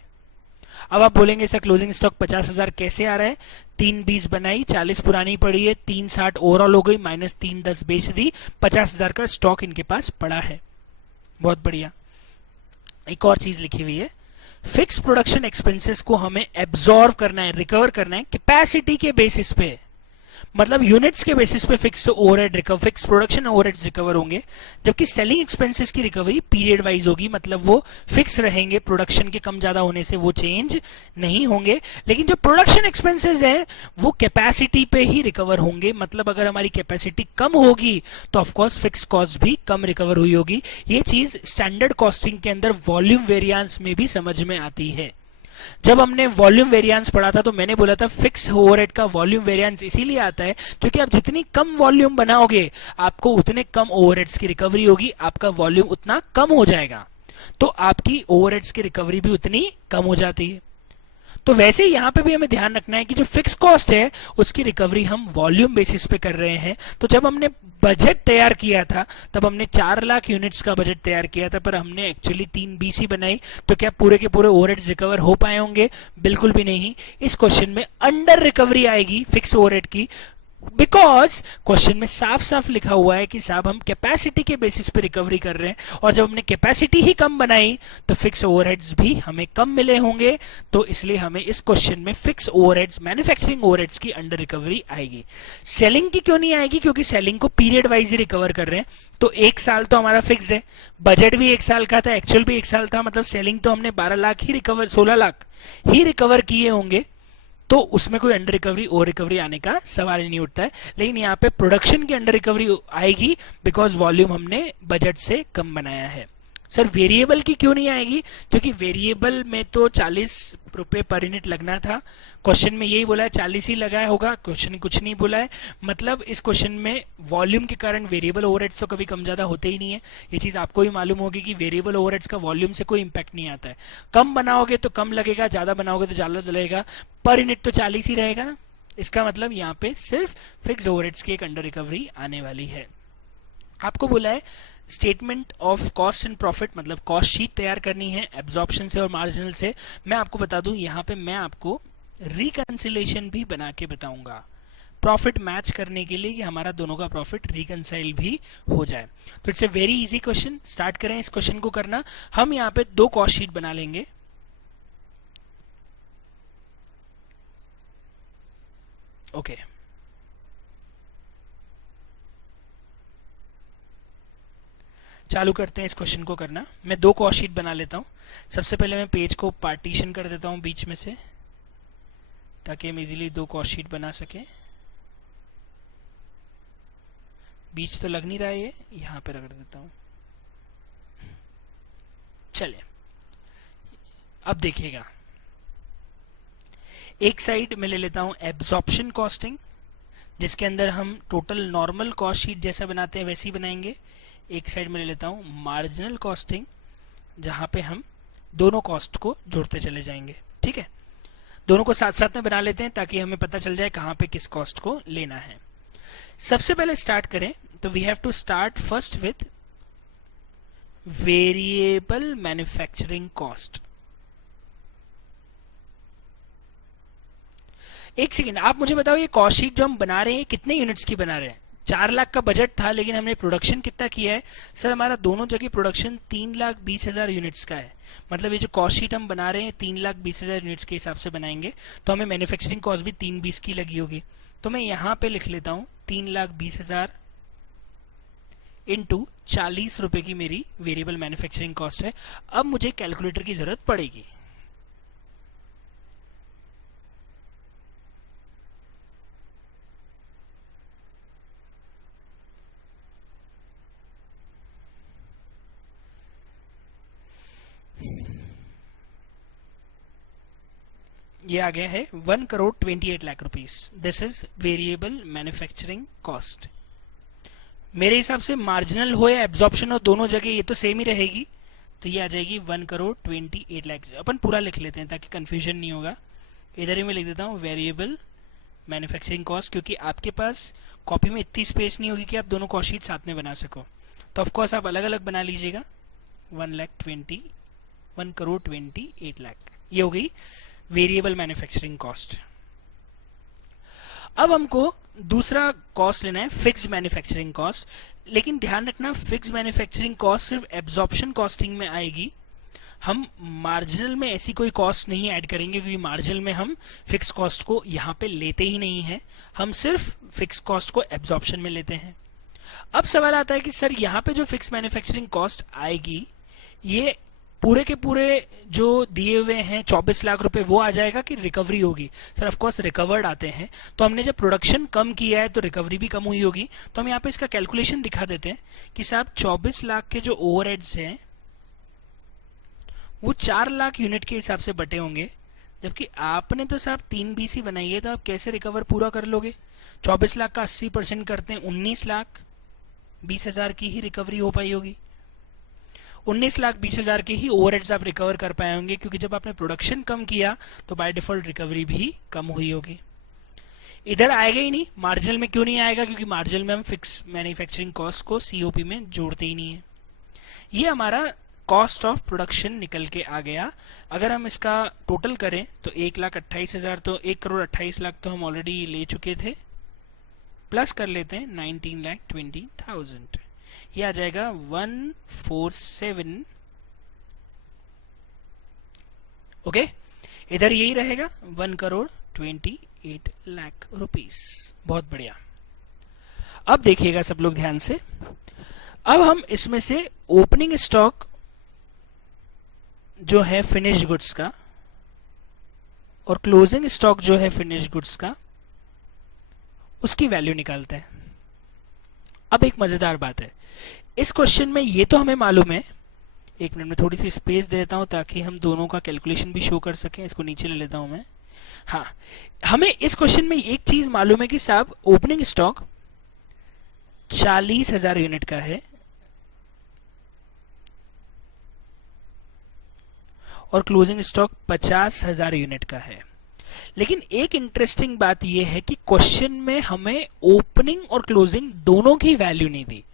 अब आप बोलेंगे सर क्लोजिंग स्टॉक 50,000 कैसे आ रहा है? 320 बनाई, 40 पुरानी पड़ी है, 360 ओवरऑल हो गई, माइनस 310 बेच दी, 50,000 का स्टॉक इनके पास पड़ा है। बहुत बढ़िया। एक और चीज लिखी हुई है, फिक्स प्रोडक्शन एक्सपेंसेस को हमें एब्जॉर्व करना है, रिकवर करना है कैपेसिटी के बेसिस पे, मतलब यूनिट्स के बेसिस पे fix overhead recover, fix production overheads recover होंगे, जबकि सेलिंग एक्सपेंसेस की रिकवरी पीरियड वाइज होगी, मतलब वो फिक्स रहेंगे, प्रोडक्शन के कम ज्यादा होने से वो चेंज नहीं होंगे। लेकिन जो प्रोडक्शन एक्सपेंसेस है वो कैपेसिटी पे ही रिकवर होंगे, मतलब अगर हमारी कैपेसिटी कम होगी तो ऑफकोर्स फिक्स कॉस्ट भी कम रिकवर हुई होगी। ये चीज स्टैंडर्ड कॉस्टिंग के अंदर वॉल्यूम वेरिएंस में भी समझ में आती है। जब हमने वॉल्यूम वेरिएंस पढ़ा था तो मैंने बोला था फिक्स ओवरहेड का वॉल्यूम वेरिएंस इसीलिए आता है क्योंकि आप जितनी कम वॉल्यूम बनाओगे आपको उतने कम ओवरहेड्स की रिकवरी होगी, आपका वॉल्यूम उतना कम हो जाएगा, तो आपकी ओवरहेड्स की रिकवरी भी उतनी कम हो जाती है। तो वैसे यहां पे भी हमें ध्यान रखना है कि जो फिक्स कॉस्ट है उसकी रिकवरी हम वॉल्यूम बेसिस पे कर रहे हैं। तो जब हमने बजट तैयार किया था तब हमने 4 लाख यूनिट्स का बजट तैयार किया था, पर हमने एक्चुअली 320 ही बनाई, तो क्या पूरे के पूरे ओवरहेड्स रिकवर हो पाए होंगे? बिल्कुल भी नहीं। इस क्वेश्चन में अंडर रिकवरी आएगी फिक्स ओवरहेड की, बिकॉज क्वेश्चन में साफ साफ लिखा हुआ है कि साहब हम कैपेसिटी के बेसिस पे रिकवरी कर रहे हैं, और जब हमने कैपेसिटी ही कम बनाई तो फिक्स ओवरहेड्स भी हमें कम मिले होंगे, तो इसलिए हमें इस क्वेश्चन में फिक्स ओवरहेड्स, मैन्युफैक्चरिंग ओवरहेड्स की अंडर रिकवरी आएगी। सेलिंग की क्यों नहीं आएगी? क्योंकि सेलिंग को पीरियड वाइज ही रिकवर कर रहे हैं, तो 1 साल तो हमारा फिक्स है, बजट भी 1 साल का था, एक्चुअल भी 1 साल था, मतलब सेलिंग तो हमने 12 लाख ही रिकवर, 16 लाख ही रिकवर किए होंगे, तो उसमें कोई अंडर रिकवरी ओवर रिकवरी आने का सवाल ही नहीं उठता है। लेकिन यहाँ पे प्रोडक्शन की अंडर रिकवरी आएगी बिकॉज वॉल्यूम हमने बजट से कम बनाया है। सर वेरिएबल की क्यों नहीं आएगी? क्योंकि वेरिएबल में तो 40 रुपए पर यूनिट लगना था। क्वेश्चन में यही बोला है 40 ही लगाया होगा, क्वेश्चन ने कुछ नहीं बोला है। मतलब इस क्वेश्चन में वॉल्यूम के कारण वेरिएबल ओवरहेड्स तो कभी कम ज्यादा होते ही नहीं है। ये चीज आपको ही मालूम होगी कि वेरिएबल ओवरहेड्स का वॉल्यूम से कोई इंपैक्ट नहीं आता है। कम बनाओगे तो कम लगेगा, ज्यादा बनाओगे तो ज्यादा लगेगा, पर यूनिट तो 40 ही रहेगा ना। इसका मतलब यहाँ पे सिर्फ फिक्स ओवरहेड्स की एक अंडर रिकवरी आने वाली है। आपको बोला है statement of cost and profit, मतलब कॉस्ट शीट तैयार करनी है एब्जॉर्प्शन से और मार्जिनल से। मैं आपको बता दूं यहाँ पे मैं आपको रिकंसिलेशन भी बना के बताऊंगा, प्रॉफिट मैच करने के लिए कि हमारा दोनों का प्रॉफिट रिकंसाइल भी हो जाए। तो it's a very easy question. Start करें इस क्वेश्चन को करना। हम यहाँ पे 2 कॉस्ट शीट बना लेंगे। ओके चालू करते हैं इस क्वेश्चन को करना। मैं 2 कॉस्ट शीट बना लेता हूं। सबसे पहले मैं पेज को पार्टीशन कर देता हूं बीच में से, ताकि हम इजीली 2 कॉस्ट शीट बना सकें। बीच तो लग नहीं रहा है, ये यहां पे रगड़ देता हूं। चलिए अब देखिएगा, एक साइड में ले लेता हूं एब्जॉर्प्शन कॉस्टिंग, जिसके अंदर हम टोटल नॉर्मल कॉस्ट शीट जैसा बनाते हैं वैसे ही बनाएंगे। एक साइड में ले लेता हूं मार्जिनल कॉस्टिंग, जहां पे हम दोनों कॉस्ट को जोड़ते चले जाएंगे। ठीक है, दोनों को साथ साथ में बना लेते हैं ताकि हमें पता चल जाए कहां पे किस कॉस्ट को लेना है। सबसे पहले स्टार्ट करें तो we have to start first with variable manufacturing cost. एक सेकेंड, आप मुझे बताओ ये कॉस्ट शीट जो हम बना रहे हैं कितने यूनिट्स की बना रहे हैं? 4 लाख का बजट था, लेकिन हमने प्रोडक्शन कितना किया है? सर हमारा दोनों जगह प्रोडक्शन 3,20,000 यूनिट्स का है। मतलब ये जो कॉस्ट शीट हम बना रहे हैं 3,20,000 यूनिट्स के हिसाब से बनाएंगे, तो हमें मैन्युफैक्चरिंग कॉस्ट भी 3,20 की लगी होगी। तो मैं यहाँ पे लिख लेता हूँ 3,20,000 इंटू 40 रुपए की मेरी वेरिएबल मैन्युफैक्चरिंग कॉस्ट है। अब मुझे कैलकुलेटर की जरूरत पड़ेगी। ये आ गया है 1,28,00,000 rupees. This is variable manufacturing cost. मेरे हिसाब से मार्जिनल हो या एब्जॉर्प्शन हो, दोनों जगह ये तो सेम ही रहेगी। तो ये आ जाएगी 1,28,00,000। अपन पूरा लिख लेते हैं ताकि कंफ्यूजन नहीं होगा। इधर ही मैं लिख देता हूँ वेरिएबल मैन्युफैक्चरिंग कॉस्ट, क्योंकि आपके पास कॉपी में इतनी स्पेस नहीं होगी कि आप दोनों कॉस्ट शीट साथ में बना सको। तो ऑफकोर्स आप अलग अलग बना लीजिएगा। 1,28,00,000 ये हो गई वेरिएबल मैन्युफैक्चरिंग कॉस्ट। अब हमको दूसरा कॉस्ट लेना है फिक्स्ड मैन्युफैक्चरिंग कॉस्ट। लेकिन ध्यान रखना, फिक्स्ड मैन्युफैक्चरिंग कॉस्ट सिर्फ एब्जॉर्प्शन कॉस्टिंग में आएगी। हम मार्जिनल में ऐसी कोई कॉस्ट नहीं ऐड करेंगे, क्योंकि मार्जिनल में हम फिक्स कॉस्ट को यहाँ पे लेते ही नहीं है। हम सिर्फ फिक्स कॉस्ट को एब्जॉर्प्शन में लेते हैं। अब सवाल आता है कि सर यहाँ पे जो फिक्स मैन्युफैक्चरिंग कॉस्ट आएगी, ये पूरे के पूरे जो दिए हुए हैं 24 लाख रुपए वो आ जाएगा कि रिकवरी होगी? सर ऑफ कोर्स रिकवर्ड आते हैं। तो हमने जब प्रोडक्शन कम किया है तो रिकवरी भी कम हुई होगी। तो हम यहाँ पे इसका कैलकुलेशन दिखा देते हैं कि साहब 24 लाख के जो ओवरहेड्स हैं वो 4 लाख यूनिट के हिसाब से बटे होंगे, जबकि आपने तो साहब 3,20 बनाई है। तो आप कैसे रिकवर पूरा कर लोगे? 24 लाख का 80% करते हैं 19,20,000 की ही रिकवरी हो पाई होगी। 19,20,000 के ही ओवरहेड्स आप रिकवर कर पाए होंगे, क्योंकि जब आपने प्रोडक्शन कम किया तो बाय डिफॉल्ट रिकवरी भी कम हुई होगी। इधर आएगा ही नहीं। मार्जिनल में क्यों नहीं आएगा? क्योंकि मार्जिनल में हम फिक्स मैन्युफैक्चरिंग कॉस्ट को सीओपी में जोड़ते ही नहीं है। ये हमारा कॉस्ट ऑफ प्रोडक्शन निकल के आ गया। अगर हम इसका टोटल करें तो 1,28,000, तो 1,28,00,000 तो हम ऑलरेडी ले चुके थे, प्लस कर लेते हैं 19,20,000। ये आ जाएगा 147। ओके, इधर यही रहेगा 1,28,00,000 रुपीस। बहुत बढ़िया। अब देखिएगा सब लोग ध्यान से। अब हम इसमें से ओपनिंग स्टॉक जो है फिनिश्ड गुड्स का और क्लोजिंग स्टॉक जो है फिनिश्ड गुड्स का, उसकी वैल्यू निकालते हैं। अब एक मजेदार बात है, इस क्वेश्चन में ये तो हमें मालूम है एक मिनट में थोड़ी सी स्पेस दे देता हूँ ताकि हम दोनों का कैलकुलेशन भी शो कर सकें। इसको नीचे ले लेता हूँ मैं। हाँ, हमें इस क्वेश्चन में एक चीज मालूम है कि साहब ओपनिंग स्टॉक 40,000 यूनिट का है और क्लोजिंग स्टॉक 50,000 यूनिट का है। लेकिन एक इंटरेस्टिंग बात यह है कि क्वेश्चन में हमें ओपनिंग और क्लोजिंग दोनों की वैल्यू नहीं दी।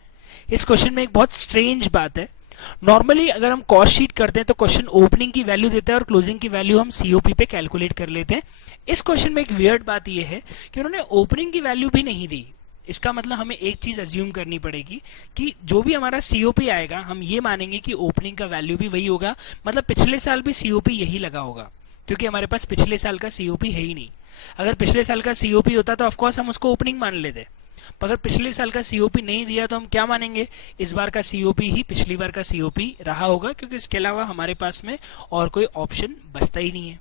इस क्वेश्चन में एक बहुत स्ट्रेंज बात है। नॉर्मली अगर हम कॉस्ट शीट करते हैं तो क्वेश्चन ओपनिंग की वैल्यू देता है और क्लोजिंग की वैल्यू हम सीओपी पे कैलकुलेट कर लेते हैं। इस क्वेश्चन में एक वियर्ड बात यह है कि उन्होंने ओपनिंग की वैल्यू भी नहीं दी। इसका मतलब हमें एक चीज अज्यूम करनी पड़ेगी कि जो भी हमारा सीओपी आएगा हम ये मानेंगे कि ओपनिंग का वैल्यू भी वही होगा। मतलब पिछले साल भी सीओपी यही लगा होगा, क्योंकि हमारे पास पिछले साल का सीओपी है ही नहीं। अगर पिछले साल का सीओपी होता तो ऑफकोर्स हम उसको ओपनिंग मान लेते, पर अगर पिछले साल का सीओपी नहीं दिया तो हम क्या मानेंगे, इस बार का सीओपी ही पिछली बार का सीओपी रहा होगा, क्योंकि इसके अलावा हमारे पास में और कोई ऑप्शन बचता ही नहीं है।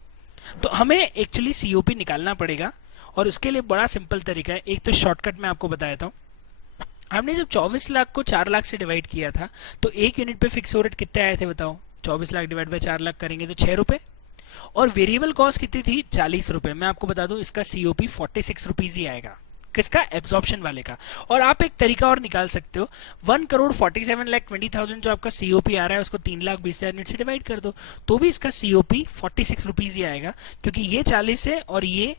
तो हमें एक्चुअली सीओपी निकालना पड़ेगा और उसके लिए बड़ा सिंपल तरीका है। एक तो शॉर्टकट मैं आपको बता देता हूँ। हमने जब 24 लाख को 4 लाख से डिवाइड किया था तो एक यूनिट पे फिक्स ओवरहेड कितने आए थे बताओ? 24 लाख डिवाइड बाय 4 लाख करेंगे तो 6 रुपए, और वेरिएबल कॉस्ट कितनी थी? 40 रुपए। मैं आपको बता दूं इसका सीओपी 46 रुपीज ही आएगा। किसका? एब्जॉर्प्शन वाले का। और आप एक तरीका और निकाल सकते हो, 1,47,20,000 जो आपका सीओपी आ रहा है उसको 3,20,000 यूनिट से डिवाइड कर दो तो भी इसका सीओपी 46 रुपीज ही आएगा, क्योंकि ये 40 है और ये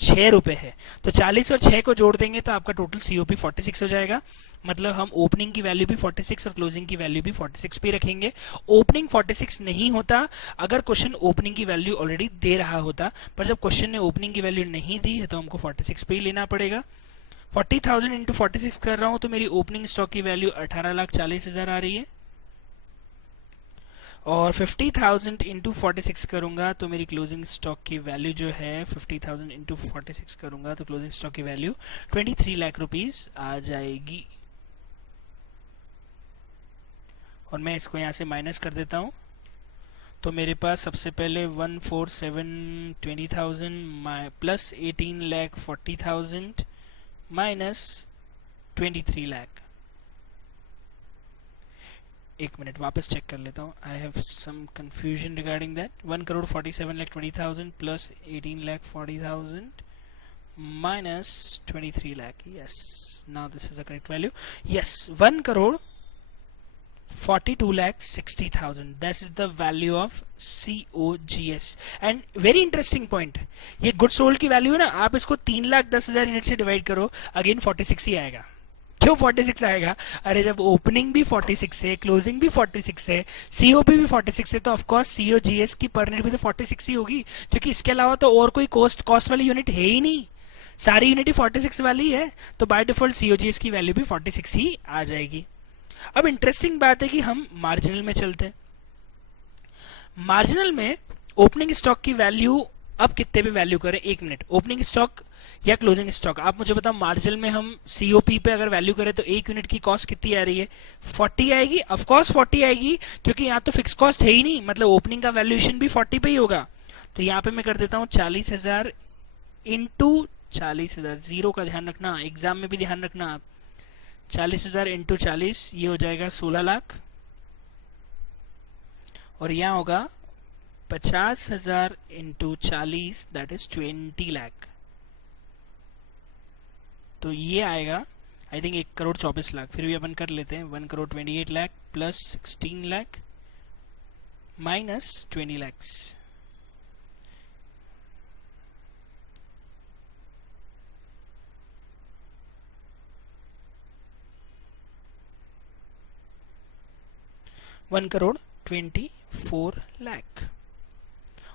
6 रुपए है। तो 40 और 6 को जोड़ देंगे तो आपका टोटल सीओपी 46 हो जाएगा। मतलब हम ओपनिंग की वैल्यू भी 46 और क्लोजिंग की वैल्यू भी 46 पे रखेंगे। ओपनिंग 46 नहीं होता अगर क्वेश्चन ओपनिंग की वैल्यू ऑलरेडी दे रहा होता, पर जब क्वेश्चन ने ओपनिंग की वैल्यू नहीं दी है तो हमको 46 पे ही लेना पड़ेगा। 40,000 इंटू 46 कर रहा हूं तो मेरी ओपनिंग स्टॉक की वैल्यू 18,40,000 आ रही है, और 50,000 इंटू 46 करूंगा तो मेरी क्लोजिंग स्टॉक की वैल्यू जो है 50,000 इंटू 46 करूंगा तो क्लोजिंग स्टॉक की वैल्यू 23 लाख रुपीस आ जाएगी। और मैं इसको यहां से माइनस कर देता हूं तो मेरे पास सबसे पहले 147,20,000 प्लस 18,40,000 माइनस 23 लाख। एक मिनट वापस चेक कर लेता हूँ। I have some confusion regarding that. 1,47,20,000 plus 18,40,000 minus 23 lakh. Yes, now this is the correct value. Yes, 1,42,60,000 that is the value of COGS। And very interesting point, ये गुड सोल्ड की वैल्यू है ना, आप इसको 3,10,000 यूनिट से डिवाइड करो, अगेन 46 ही आएगा। क्यों 46 आएगा? अरे जब ओपनिंग भी 46 है, क्लोजिंग भी 46 है, सीओपी भी 46 है, तो ऑफकोर्स COGS की पर यूनिट भी तो 46 ही होगी, क्योंकि इसके अलावा तो और कोई कॉस्ट वाली यूनिट है ही नहीं, सारी यूनिट ही 46 वाली है। तो बाय डिफॉल्ट COGS की वैल्यू भी 46 ही आ जाएगी। अब इंटरेस्टिंग बात है कि हम मार्जिनल में चलते हैं। मार्जिनल में ओपनिंग स्टॉक की वैल्यू अब कितने पे वैल्यू करें? एक मिनट, ओपनिंग स्टॉक या क्लोजिंग स्टॉक आप मुझे बताओ। मार्जिनल में हम सीओपी पे अगर वैल्यू करें तो एक यूनिट की कॉस्ट कितनी आ रही है? 40 आएगी। ऑफ कोर्स 40 आएगी, क्योंकि यहाँ तो फिक्स कॉस्ट है ही नहीं, मतलब ओपनिंग का वैल्यूएशन भी 40 पे ही होगा। तो यहाँ पे मैं कर देता हूँ 40,000 इंटू 40,000। जीरो का ध्यान रखना, एग्जाम में भी ध्यान रखना आप। 40,000 इंटू 40 ये हो जाएगा 16 लाख, और यहाँ होगा 50,000 इंटू 40 दैट इज 20 लाख। तो ये आएगा आई थिंक 1,24,00,000। फिर भी अपन कर लेते हैं 1,28,00,000 प्लस 16 लाख माइनस 20 लाख। $1,24,00,000,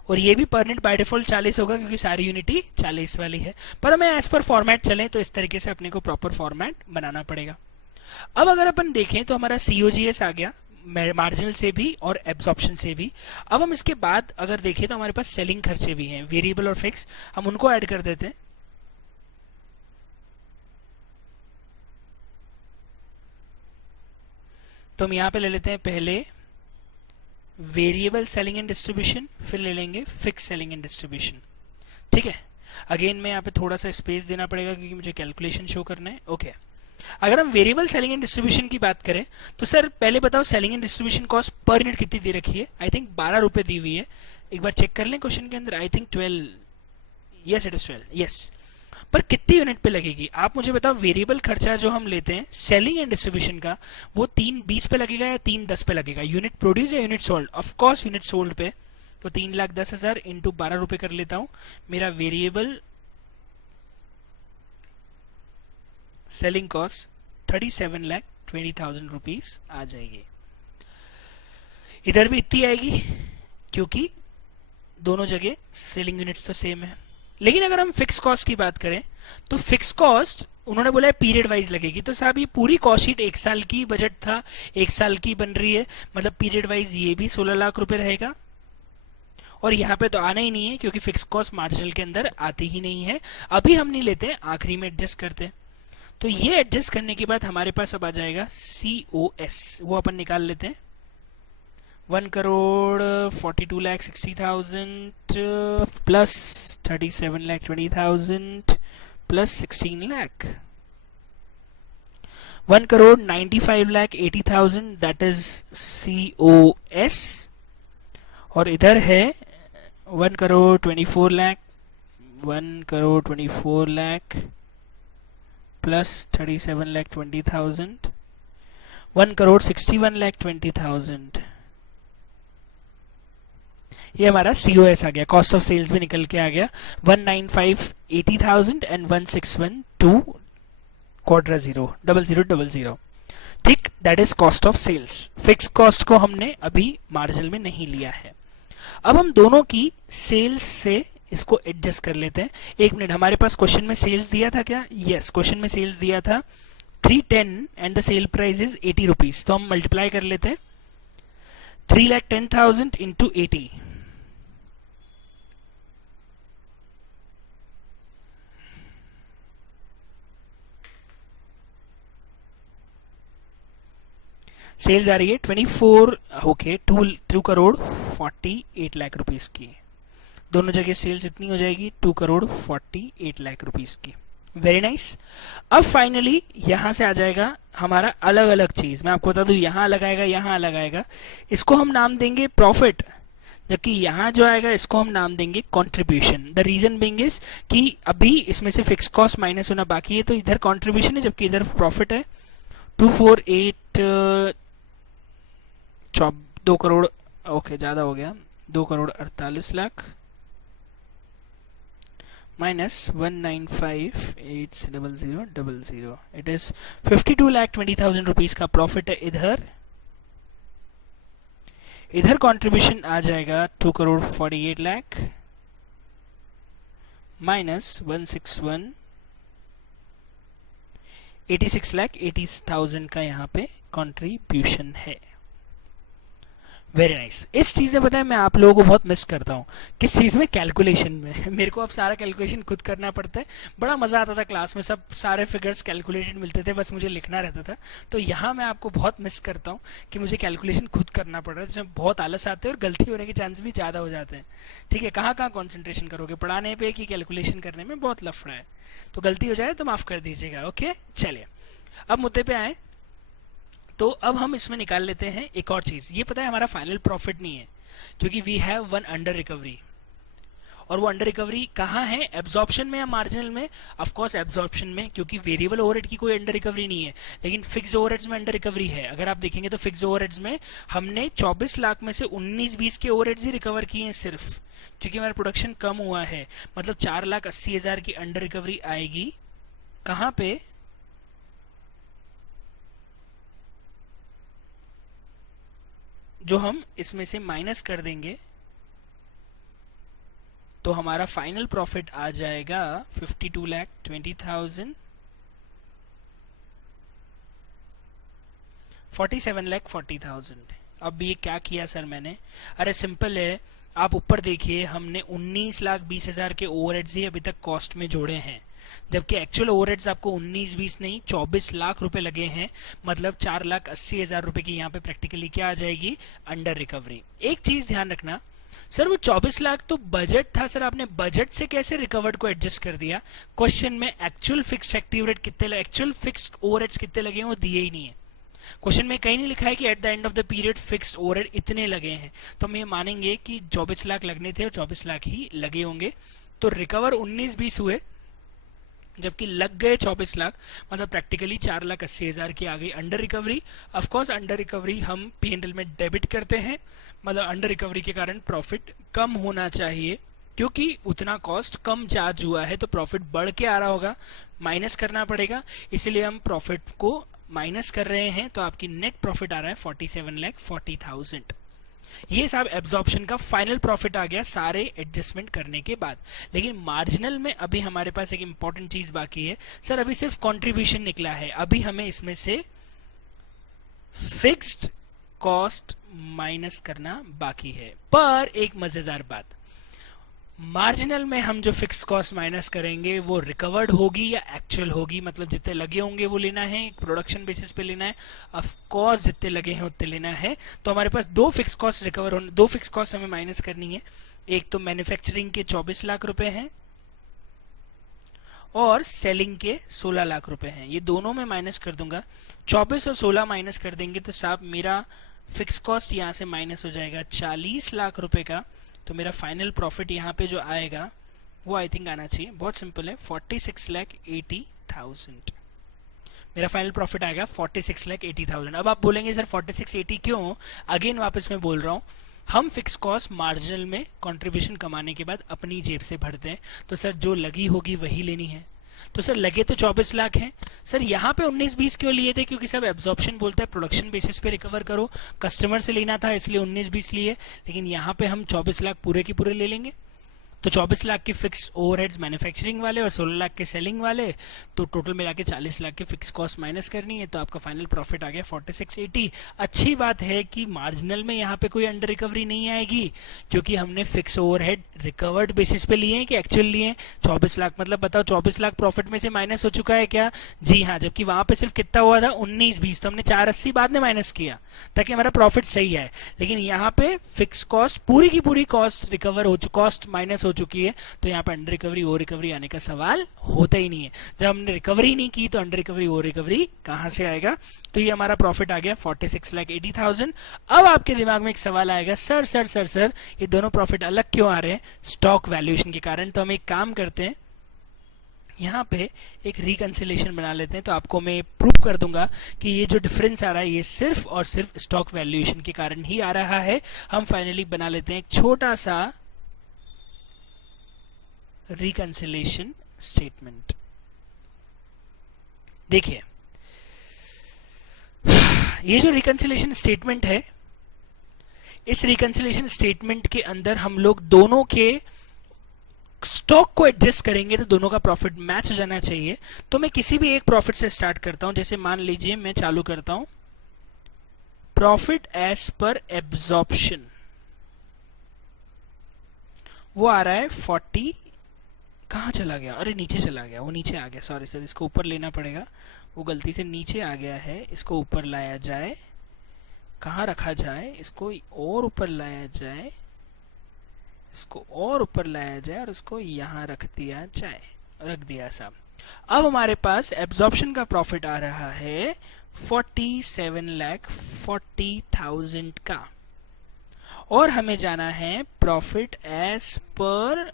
और ये भी पर यूनिट बाय डिफॉल्ट 40 होगा, क्योंकि सारी यूनिटी 40 वाली है। पर हमें एज पर फॉर्मेट चले तो इस तरीके से अपने को प्रॉपर फॉर्मेट बनाना पड़ेगा। अब अगर अपन देखें तो हमारा COGS आ गया मार्जिनल से भी और एब्जॉर्प्शन से भी। अब हम इसके बाद अगर देखें तो हमारे पास सेलिंग खर्चे भी हैं, वेरिएबल और फिक्स, हम उनको ऐड कर देते हैं। तो हम यहां पे ले लेते हैं पहले वेरिएबल सेलिंग एंड डिस्ट्रीब्यूशन, फिर ले लेंगे फिक्स सेलिंग एंड डिस्ट्रीब्यूशन। ठीक है, अगेन मैं यहाँ पे थोड़ा सा स्पेस देना पड़ेगा क्योंकि मुझे कैलकुलेशन शो करना है। ओके, अगर हम वेरिएबल सेलिंग एंड डिस्ट्रीब्यूशन की बात करें तो सर पहले बताओ selling and distribution cost per unit कितनी दे रखी है? आई थिंक 12 रुपए दी हुई है, एक बार चेक कर लें क्वेश्चन के अंदर। I think 12, yes it is 12, yes. पर कितनी यूनिट पे लगेगी आप मुझे बताओ। वेरिएबल खर्चा जो हम लेते हैं सेलिंग एंड डिस्ट्रीब्यूशन का, वो 320 पे लगेगा या 310 पे लगेगा? यूनिट प्रोड्यूस या unit sold? Of course unit sold पे। तो 3,10,000 इंटू 12 रुपए कर लेता हूं, मेरा वेरिएबल सेलिंग कॉस्ट 37,20,000 रुपीज आ जाएगी। इधर भी इतनी आएगी क्योंकि दोनों जगह सेलिंग यूनिट्स तो सेम है। लेकिन अगर हम फिक्स कॉस्ट की बात करें तो फिक्स कॉस्ट उन्होंने बोला है पीरियड वाइज लगेगी। तो साहब ये पूरी कॉस्ट शीट 1 साल की बजट था, 1 साल की बन रही है, मतलब पीरियड वाइज ये भी 16 लाख रुपए रहेगा। और यहाँ पे तो आना ही नहीं है क्योंकि फिक्स कॉस्ट मार्जिनल के अंदर आती ही नहीं है। अभी हम नहीं लेते, आखिरी में एडजस्ट करते हैं। तो ये एडजस्ट करने के बाद हमारे पास अब आ जाएगा COS, वो अपन निकाल लेते हैं। 1,42,60,000 plus 37,20,000 plus 16 lakh, 1,95,80,000 that is COS। और इधर है 1,24 लाख, 1,24 लाख प्लस 37,20,000, 1,61,20,000। ये हमारा COS आ गया, कॉस्ट ऑफ सेल्स भी निकल के आ गया 1,95,80,000 एंड 1,61,2,00,00,00। ठीक, that is cost of sales. Fix cost को हमने अभी मार्जिनल में नहीं लिया है। अब हम दोनों की सेल्स से इसको एडजस्ट कर लेते हैं। एक मिनट, हमारे पास क्वेश्चन में सेल्स दिया था क्या? यस, क्वेश्चन में सेल्स दिया था 310 and the sale price is 80 rupees. तो हम मल्टीप्लाई कर लेते हैं 3,10,000 इंटू 80। सेल्स आ रही है 2 करोड़ 48 लाख रुपीस की। दोनों जगह सेल्स इतनी हो जाएगी 2 करोड़ 48 लाख रुपीस की। Very nice. अब फाइनली यहां से आ जाएगा हमारा अलग अलग चीज। मैं आपको बता दूं, यहां अलग आएगा, यहां अलग आएगा। इसको हम नाम देंगे प्रॉफिट, जबकि यहां जो आएगा इसको हम नाम देंगे contribution. The reason being is कि अभी इसमें से फिक्स कॉस्ट माइनस होना बाकी है, तो इधर कंट्रीब्यूशन है जबकि इधर प्रॉफिट है। 2 करोड़, ओके ज्यादा हो गया, 2 crore 48 lakh minus 195,800,000, it is 52,20,000 rupees का प्रॉफिट है इधर। इधर कंट्रीब्यूशन आ जाएगा 2 करोड़ 48 लाख माइनस 86,80,000 का यहाँ पे कंट्रीब्यूशन है। Very nice. इस चीज में पता है मैं आप लोगों को बहुत मिस करता हूँ। किस चीज में? कैलकुलेशन में। मेरे को अब सारा कैलकुलेशन खुद करना पड़ता है। बड़ा मजा आता था क्लास में, सब सारे फिगर्स कैलकुलेटेड मिलते थे, बस मुझे लिखना रहता था। तो यहाँ मैं आपको बहुत मिस करता हूँ कि मुझे कैलकुलेशन खुद करना पड़ रहा है, जिसमें बहुत आलस आते हैं और गलती होने के चांस भी ज्यादा हो जाते हैं। ठीक है, कहाँ कहाँ कॉन्सेंट्रेशन करोगे, पढ़ाने पे कि कैलकुलेशन करने में? बहुत लफड़ा है। तो गलती हो जाए तो माफ कर दीजिएगा। ओके, चलिए अब मुद्दे पे आए। तो अब हम इसमें निकाल लेते हैं एक और चीज। ये पता है हमारा फाइनल प्रॉफिट नहीं है क्योंकि we have one under recovery. और वो अंडर रिकवरी कहाँ है? एब्जॉर्प्शन में या मार्जिनल में? ऑफ कोर्स एब्जॉर्प्शन में, क्योंकि वेरिएबल ओवरहेड की कोई अंडर रिकवरी नहीं है, लेकिन फिक्स्ड ओवरहेड्स में अंडर रिकवरी है। अगर आप देखेंगे तो फिक्स्ड ओवरहेड्स में हमने 24 लाख में से 19-20 के ओवरहेड्स ही रिकवर किए हैं सिर्फ, क्योंकि हमारा प्रोडक्शन कम हुआ है। मतलब 4,80,000 की अंडर रिकवरी आएगी। कहाँ पे? जो हम इसमें से माइनस कर देंगे तो हमारा फाइनल प्रॉफिट आ जाएगा 52,20,000, 47,40,000। अब ये क्या किया सर मैंने? अरे सिंपल है, आप ऊपर देखिए, हमने 19,20,000 के ओवरहेड्स ही अभी तक कॉस्ट में जोड़े हैं, जबकि एक्चुअल ओवरहेड्स आपको 19-20 नहीं 24 लाख रुपए लगे हैं। मतलब 4,80,000 रुपए की यहाँ पे प्रैक्टिकली क्या आ जाएगी? Under recovery. एक चीज ध्यान रखना, सर वो 24 लाख तो बजट था सर, आपने बजट से कैसे रिकवर्ड को एडजस्ट कर दिया? क्वेश्चन में एक्चुअल फिक्स फैक्टिव रेट कितने, एक्चुअल फिक्स ओवरहेड्स कितने लगे हैं वो दिए ही नहीं है। क्वेश्चन में कहीं नहीं लिखा है कि eight the end of the period fix overhead इतने लगे हैं, तो हम ये मानेंगे कि 24 लाख लगने थे और 24 लाख ही लगे होंगे। तो रिकवर 19-20 हुए, जबकि लग गए 24 लाख, मतलब प्रैक्टिकली 4,80,000 की आ गई under recovery. Of course under recovery हम P&L में डेबिट करते हैं, मतलब अंडर रिकवरी के कारण प्रॉफिट कम होना चाहिए, क्योंकि उतना कॉस्ट कम चार्ज हुआ है तो प्रॉफिट बढ़ के आ रहा होगा, माइनस करना पड़ेगा, इसलिए हम प्रॉफिट को माइनस कर रहे हैं। तो आपकी नेट प्रॉफिट आ रहा है 47,40,000। ये साहब एब्जॉर्प्शन का फाइनल प्रॉफिट आ गया सारे एडजस्टमेंट करने के बाद। लेकिन मार्जिनल में अभी हमारे पास एक इंपॉर्टेंट चीज बाकी है सर, अभी सिर्फ कंट्रीब्यूशन निकला है, अभी हमें इसमें से फिक्स्ड कॉस्ट माइनस करना बाकी है। पर एक मजेदार बात, मार्जिनल में हम जो फिक्स कॉस्ट माइनस करेंगे वो रिकवर्ड होगी या एक्चुअल होगी, मतलब जितने लगे होंगे वो लेना है, प्रोडक्शन बेसिस पे लेना है, ऑफ कोर्स जितने लगे हैं उतने लेना है। तो हमारे पास दो फिक्स कॉस्ट रिकवर होने, दो फिक्स कॉस्ट हमें माइनस करनी है। एक तो मैन्युफैक्चरिंग के 24 लाख रुपए हैं और सेलिंग के 16 लाख रुपए हैं, ये दोनों में माइनस कर दूंगा। 24 और 16 माइनस कर देंगे तो साहब मेरा फिक्स कॉस्ट यहाँ से माइनस हो जाएगा 40 लाख रुपए का। तो मेरा फाइनल प्रॉफिट यहाँ पे जो आएगा वो आई थिंक आना चाहिए, बहुत सिंपल है, 46,80,000। मेरा फाइनल प्रॉफिट आएगा 46,80,000। अब आप बोलेंगे सर 4680 क्यों? अगेन वापस मैं बोल रहा हूँ, हम फिक्स कॉस्ट मार्जिनल में कंट्रीब्यूशन कमाने के बाद अपनी जेब से भरते हैं, तो सर जो लगी होगी वही लेनी है। तो सर लगे तो 24 लाख हैं सर, यहाँ पे 19-20 क्यों लिए थे? क्योंकि सब एब्जॉर्प्शन बोलता है प्रोडक्शन बेसिस पे रिकवर करो, कस्टमर से लेना था इसलिए 19-20 लिए, लेकिन यहाँ पे हम 24 लाख पूरे के पूरे ले लेंगे। तो 24 लाख की फिक्स ओवरहेड्स मैन्युफैक्चरिंग वाले और 16 लाख के सेलिंग वाले, तो टोटल मिला के 40 लाख की फिक्स कॉस्ट माइनस करनी है, तो आपका फाइनल प्रॉफिट आ गया 4680। अच्छी बात है कि मार्जिनल में यहाँ पे कोई अंडर रिकवरी नहीं आएगी, क्योंकि हमने फिक्स ओवरहेड रिकवर्ड बेसिस पे लिए हैं कि एक्चुअल लिए हैं। 24 लाख मतलब बताओ 24 लाख प्रॉफिट में से माइनस हो चुका है क्या? जी हाँ, जबकि वहां पे सिर्फ कितना हुआ था 19-20, तो हमने 480 बाद में माइनस किया ताकि हमारा प्रॉफिट सही है। लेकिन यहाँ पे फिक्स कॉस्ट पूरी की पूरी कॉस्ट रिकवर हो चुकी, कॉस्ट माइनस हो चुकी है, तो यहाँ पे अंडर रिकवरी ओवर रिकवरी आने का सवाल होता ही नहीं है। जब हमने रिकवरी नहीं की तो अंडर रिकवरी ओवर रिकवरी कहां से आएगा? तो ये हमारा प्रॉफिट आ गया 46,80,000। अब आपके दिमाग में एक सवाल आएगा, सर सर सर सर ये दोनों प्रॉफिट अलग क्यों आ रहे हैं? स्टॉक वैल्यूएशन के कारण। तो हम एक काम करते हैं, यहाँ पे एक रिकंसिलेशन बना लेते हैं, तो आपको मैं प्रूव कर दूंगा कि ये जो डिफरेंस आ रहा है ये सिर्फ और सिर्फ स्टॉक वैल्यूएशन के कारण ही आ रहा है। हम फाइनली बना लेते हैं एक छोटा सा रिकंसिलेशन स्टेटमेंट। देखिए ये जो रिकंसिलेशन स्टेटमेंट है, इस रिकंसिलेशन स्टेटमेंट के अंदर हम लोग दोनों के स्टॉक को एडजस्ट करेंगे तो दोनों का प्रॉफिट मैच हो जाना चाहिए। तो मैं किसी भी एक प्रॉफिट से स्टार्ट करता हूं, जैसे मान लीजिए मैं चालू करता हूं प्रॉफिट एज पर एब्जॉर्प्शन, वो आ रहा है 40, कहाँ चला गया? अरे नीचे चला गया, वो नीचे आ गया, सॉरी सर, इसको ऊपर लेना पड़ेगा, वो गलती से नीचे आ गया है, इसको ऊपर लाया जाए, कहाँ रखा जाए? इसको और ऊपर लाया जाए, इसको और ऊपर लाया जाए और इसको यहाँ रख दिया जाए, रख दिया साहब। अब हमारे पास एब्जॉर्प्शन का प्रॉफिट आ रहा है 47,40,000 का, और हमें जाना है प्रॉफिट एज पर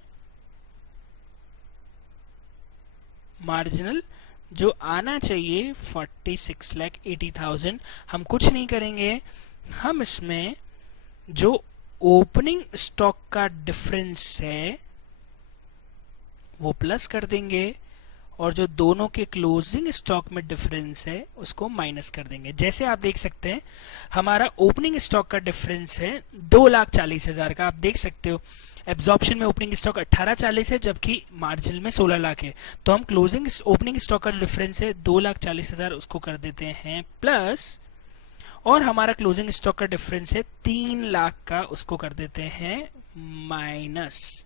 मार्जिनल, जो आना चाहिए 46,80,000। हम कुछ नहीं करेंगे, हम इसमें जो ओपनिंग स्टॉक का डिफरेंस है वो प्लस कर देंगे, और जो दोनों के क्लोजिंग स्टॉक में डिफरेंस है उसको माइनस कर देंगे। जैसे आप देख सकते हैं हमारा ओपनिंग स्टॉक का डिफरेंस है 2,40,000 का, आप देख सकते हो एब्जॉर्प्शन में ओपनिंग स्टॉक 1840 है जबकि मार्जिन में 16 लाख है, तो हम क्लोजिंग ओपनिंग स्टॉक का डिफरेंस है 2,40,000, उसको कर देते हैं प्लस, और हमारा क्लोजिंग स्टॉक का डिफरेंस है 3 लाख का, उसको कर देते हैं माइनस।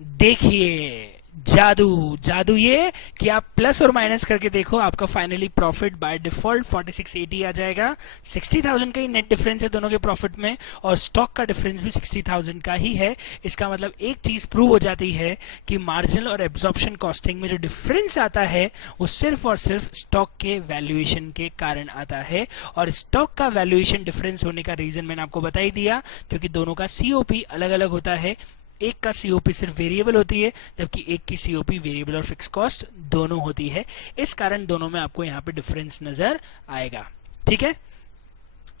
देखिए जादू जादू ये कि आप प्लस और माइनस करके देखो, आपका फाइनली प्रॉफिट बाय डिफॉल्ट 4680 आ जाएगा। 60,000 का ही नेट डिफरेंस है दोनों के प्रॉफिट में, और स्टॉक का डिफरेंस भी 60,000 का ही है। इसका मतलब एक चीज प्रूव हो जाती है कि मार्जिनल और एब्जॉर्प्शन कॉस्टिंग में जो डिफरेंस आता है वो सिर्फ और सिर्फ स्टॉक के वैल्यूएशन के कारण आता है। और स्टॉक का वैल्यूएशन डिफरेंस होने का रीजन मैंने आपको बता ही दिया, क्योंकि दोनों का सीओपी अलग अलग होता है। एक का सीओपी सिर्फ वेरिएबल होती है, जबकि एक की सीओपी वेरिएबल और फिक्स कॉस्ट दोनों होती है। इस कारण दोनों में आपको यहाँ पे डिफरेंस नजर आएगा। ठीक है,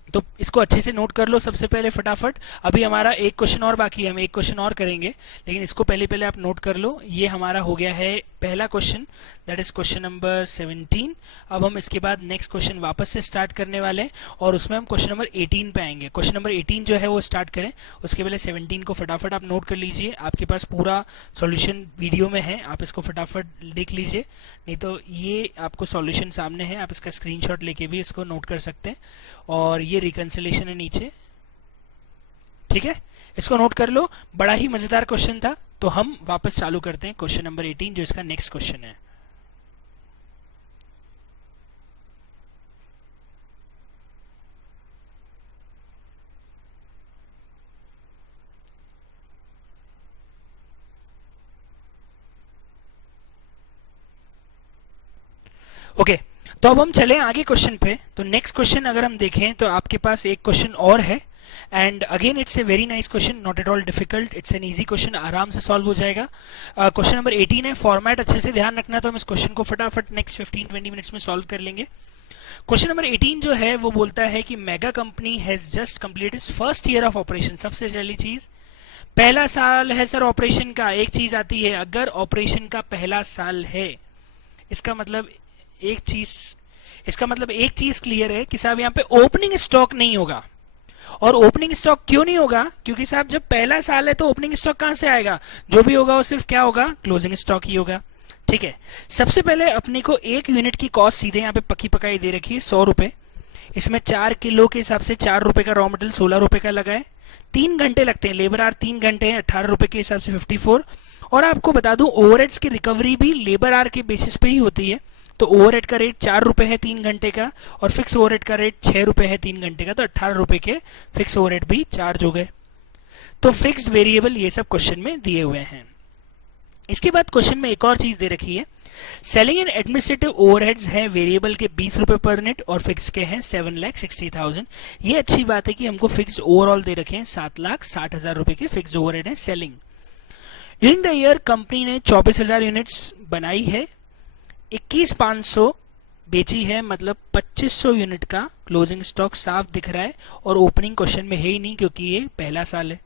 तो इसको अच्छे से नोट कर लो सबसे पहले फटाफट। अभी हमारा एक क्वेश्चन और बाकी है, हम एक क्वेश्चन और करेंगे, लेकिन इसको पहले पहले आप नोट कर लो। ये हमारा हो गया है पहला question, that is question number 17। अब हम इसके बाद नेक्स्ट क्वेश्चन वापस से स्टार्ट करने वाले हैं, और उसमें हम क्वेश्चन नंबर 18 पे आएंगे। क्वेश्चन नंबर 18 जो है वो स्टार्ट करें, उसके पहले 17 को फटाफट आप नोट कर लीजिए। आपके पास पूरा सॉल्यूशन वीडियो में है, आप इसको फटाफट देख लीजिए, नहीं तो ये आपको सॉल्यूशन सामने है, आप इसका स्क्रीनशॉट लेके भी इसको नोट कर सकते हैं। और ये रिकंसिलेशन है नीचे, ठीक है, इसको नोट कर लो। बड़ा ही मजेदार क्वेश्चन था, तो हम वापस चालू करते हैं क्वेश्चन नंबर 18 जो इसका नेक्स्ट क्वेश्चन है। ओके, तो अब हम चलें आगे क्वेश्चन पे। तो नेक्स्ट क्वेश्चन अगर हम देखें तो आपके पास एक क्वेश्चन और है, and again it's a very nice question, not at all difficult, it's an easy question, आराम से सॉल्व हो जाएगा। क्वेश्चन नंबर 18 है, फॉर्मेट अच्छे से ध्यान रखना, तो हम इस क्वेश्चन को फटाफट नेक्स्ट 15-20 मिनट्स में सॉल्व कर लेंगे। क्वेश्चन नंबर 18 जो है वो बोलता है कि mega company has just completed it's first year of operation. सबसे पहली चीज, पहला साल है सर ऑपरेशन का। एक चीज आती है, अगर ऑपरेशन का पहला साल है, इसका मतलब एक चीज क्लियर है कि साहब यहाँ पे ओपनिंग स्टॉक नहीं होगा। और ओपनिंग स्टॉक क्यों नहीं होगा? क्योंकि साहब जब पहला साल है तो ओपनिंग स्टॉक कहां से आएगा? जो भी होगा वो सिर्फ क्या होगा? क्लोजिंग स्टॉक ही होगा। ठीक है, सबसे पहले अपने को एक यूनिट की कॉस्ट सीधे यहाँ पे पक्की पकाई दे रखी है 100 रुपए। इसमें 4 किलो के हिसाब से 4 रुपए का रॉ मटेरियल 16 रुपए का लगा है। 3 घंटे लगते हैं, लेबर आर 3 घंटे हैं, 18 रुपए के हिसाब से 54। और आपको बता दूं ओवरहेड्स की रिकवरी भी लेबर आर के बेसिस पे ही होती है। तो ओवरहेड का रेट 4 रुपए है 3 घंटे का, और फिक्स ओवरहेड का रेट 6 रुपए है 3 घंटे का, तो 18 रुपए के फिक्स ओवरहेड भी चार्ज हो गए। तो फिक्स वेरिएबल ये सब क्वेश्चन में दिए हुए हैं। इसके बाद क्वेश्चन में एक और चीज दे रखी है, सेलिंग एंड एडमिनिस्ट्रेटिव ओवरहेड्स हैं वेरिएबल के 20 रुपए पर यूनिट और फिक्स के हैं 7,60,000। ये अच्छी बात है कि हमको फिक्स ओवरऑल दे रखे हैं 7,60,000 रुपए के फिक्स ओवरहेड है selling. During the year company ने 24,000 यूनिट्स बनाई है, 21,500 बेची है, मतलब 2,500 यूनिट का क्लोजिंग स्टॉक साफ दिख रहा है। और ओपनिंग क्वेश्चन में है ही नहीं क्योंकि ये पहला साल है।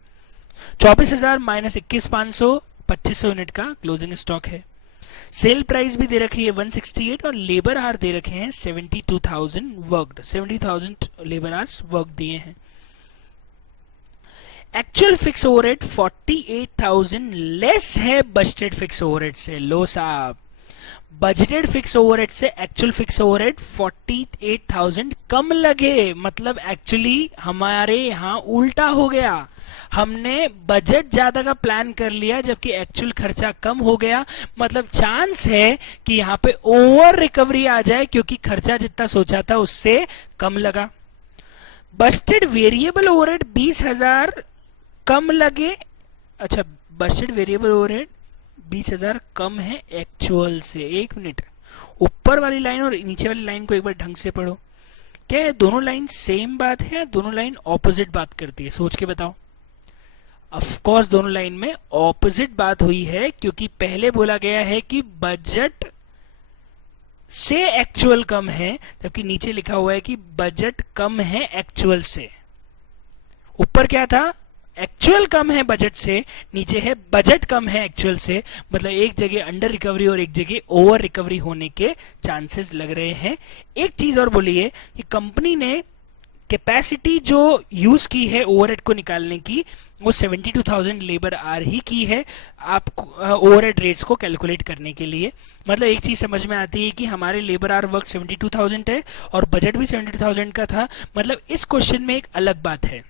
24,000 माइनस 21,500, 2,500 यूनिट का क्लोजिंग स्टॉक है। सेल प्राइस भी दे रखी है 168, और लेबर आवर दे रखे हैं 72,000 वर्कड, 70,000 लेबर आवर्स वर्क दिए हैं। एक्चुअल फिक्स ओवरहेड 48,000 लेस है बजटेड फिक्स ओवरहेड से। लो साहब, बजटेड फिक्स ओवरहेड से एक्चुअल फिक्स ओवरहेड 48,000 कम लगे, मतलब एक्चुअली हमारे यहां उल्टा हो गया। हमने बजट ज्यादा का प्लान कर लिया जबकि एक्चुअल खर्चा कम हो गया। मतलब चांस है कि यहां पे ओवर रिकवरी आ जाए क्योंकि खर्चा जितना सोचा था उससे कम लगा। बजटेड वेरिएबल ओवरहेड 20,000 कम लगे। अच्छा, बजटेड वेरिएबल ओवरहेड 20,000 कम है एक्चुअल से। एक मिनट, ऊपर वाली लाइन और नीचे वाली लाइन को एक बार ढंग से पढ़ो। क्या है दोनों लाइन सेम बात है या दोनों लाइन ऑपोजिट बात करती है? सोच के बताओ। ऑफ कोर्स दोनों लाइन में ऑपोजिट बात हुई है, क्योंकि पहले बोला गया है कि बजट से एक्चुअल कम है, जबकि नीचे लिखा हुआ है कि बजट कम है एक्चुअल से। ऊपर क्या था? एक्चुअल कम है बजट से, नीचे है बजट कम है एक्चुअल से। मतलब एक जगह अंडर रिकवरी और एक जगह ओवर रिकवरी होने के चांसेस लग रहे हैं। एक चीज और बोलिए कि कंपनी ने कैपेसिटी जो यूज की है ओवरहेड को निकालने की, वो 72,000 लेबर आर ही की है आप ओवरहेड रेट्स को कैलकुलेट करने के लिए। मतलब एक चीज समझ में आती है कि हमारे लेबर आर वर्क 72,000 है और बजट भी 72,000 का था। मतलब इस क्वेश्चन में एक अलग बात है,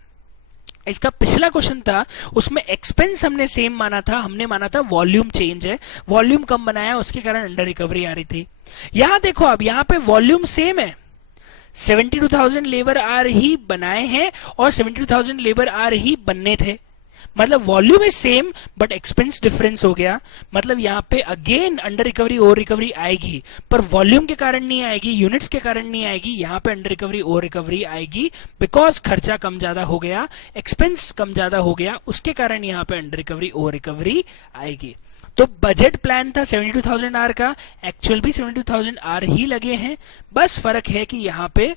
इसका पिछला क्वेश्चन था, उसमें एक्सपेंस हमने सेम माना था, हमने माना था वॉल्यूम चेंज है, वॉल्यूम कम बनाया, उसके कारण अंडर रिकवरी आ रही थी। यहां देखो, अब यहां पे वॉल्यूम सेम है, 72,000 लेबर आर ही बनाए हैं और 72,000 लेबर आर ही बनने थे, मतलब volume is same but expense difference हो गया। मतलब यहाँ पे again under recovery over recovery आएगी, पर वॉल्यूम के कारण नहीं आएगी, यूनिट्स के कारण नहीं आएगी। यहाँ पे अंडर रिकवरी ओवर रिकवरी आएगी बिकॉज खर्चा कम ज्यादा हो गया, एक्सपेंस कम ज्यादा हो गया, उसके कारण यहाँ पे अंडर रिकवरी ओवर रिकवरी आएगी। तो बजट प्लान था 72,000 आर का, एक्चुअल भी 72,000 आर ही लगे हैं, बस फर्क है कि यहाँ पे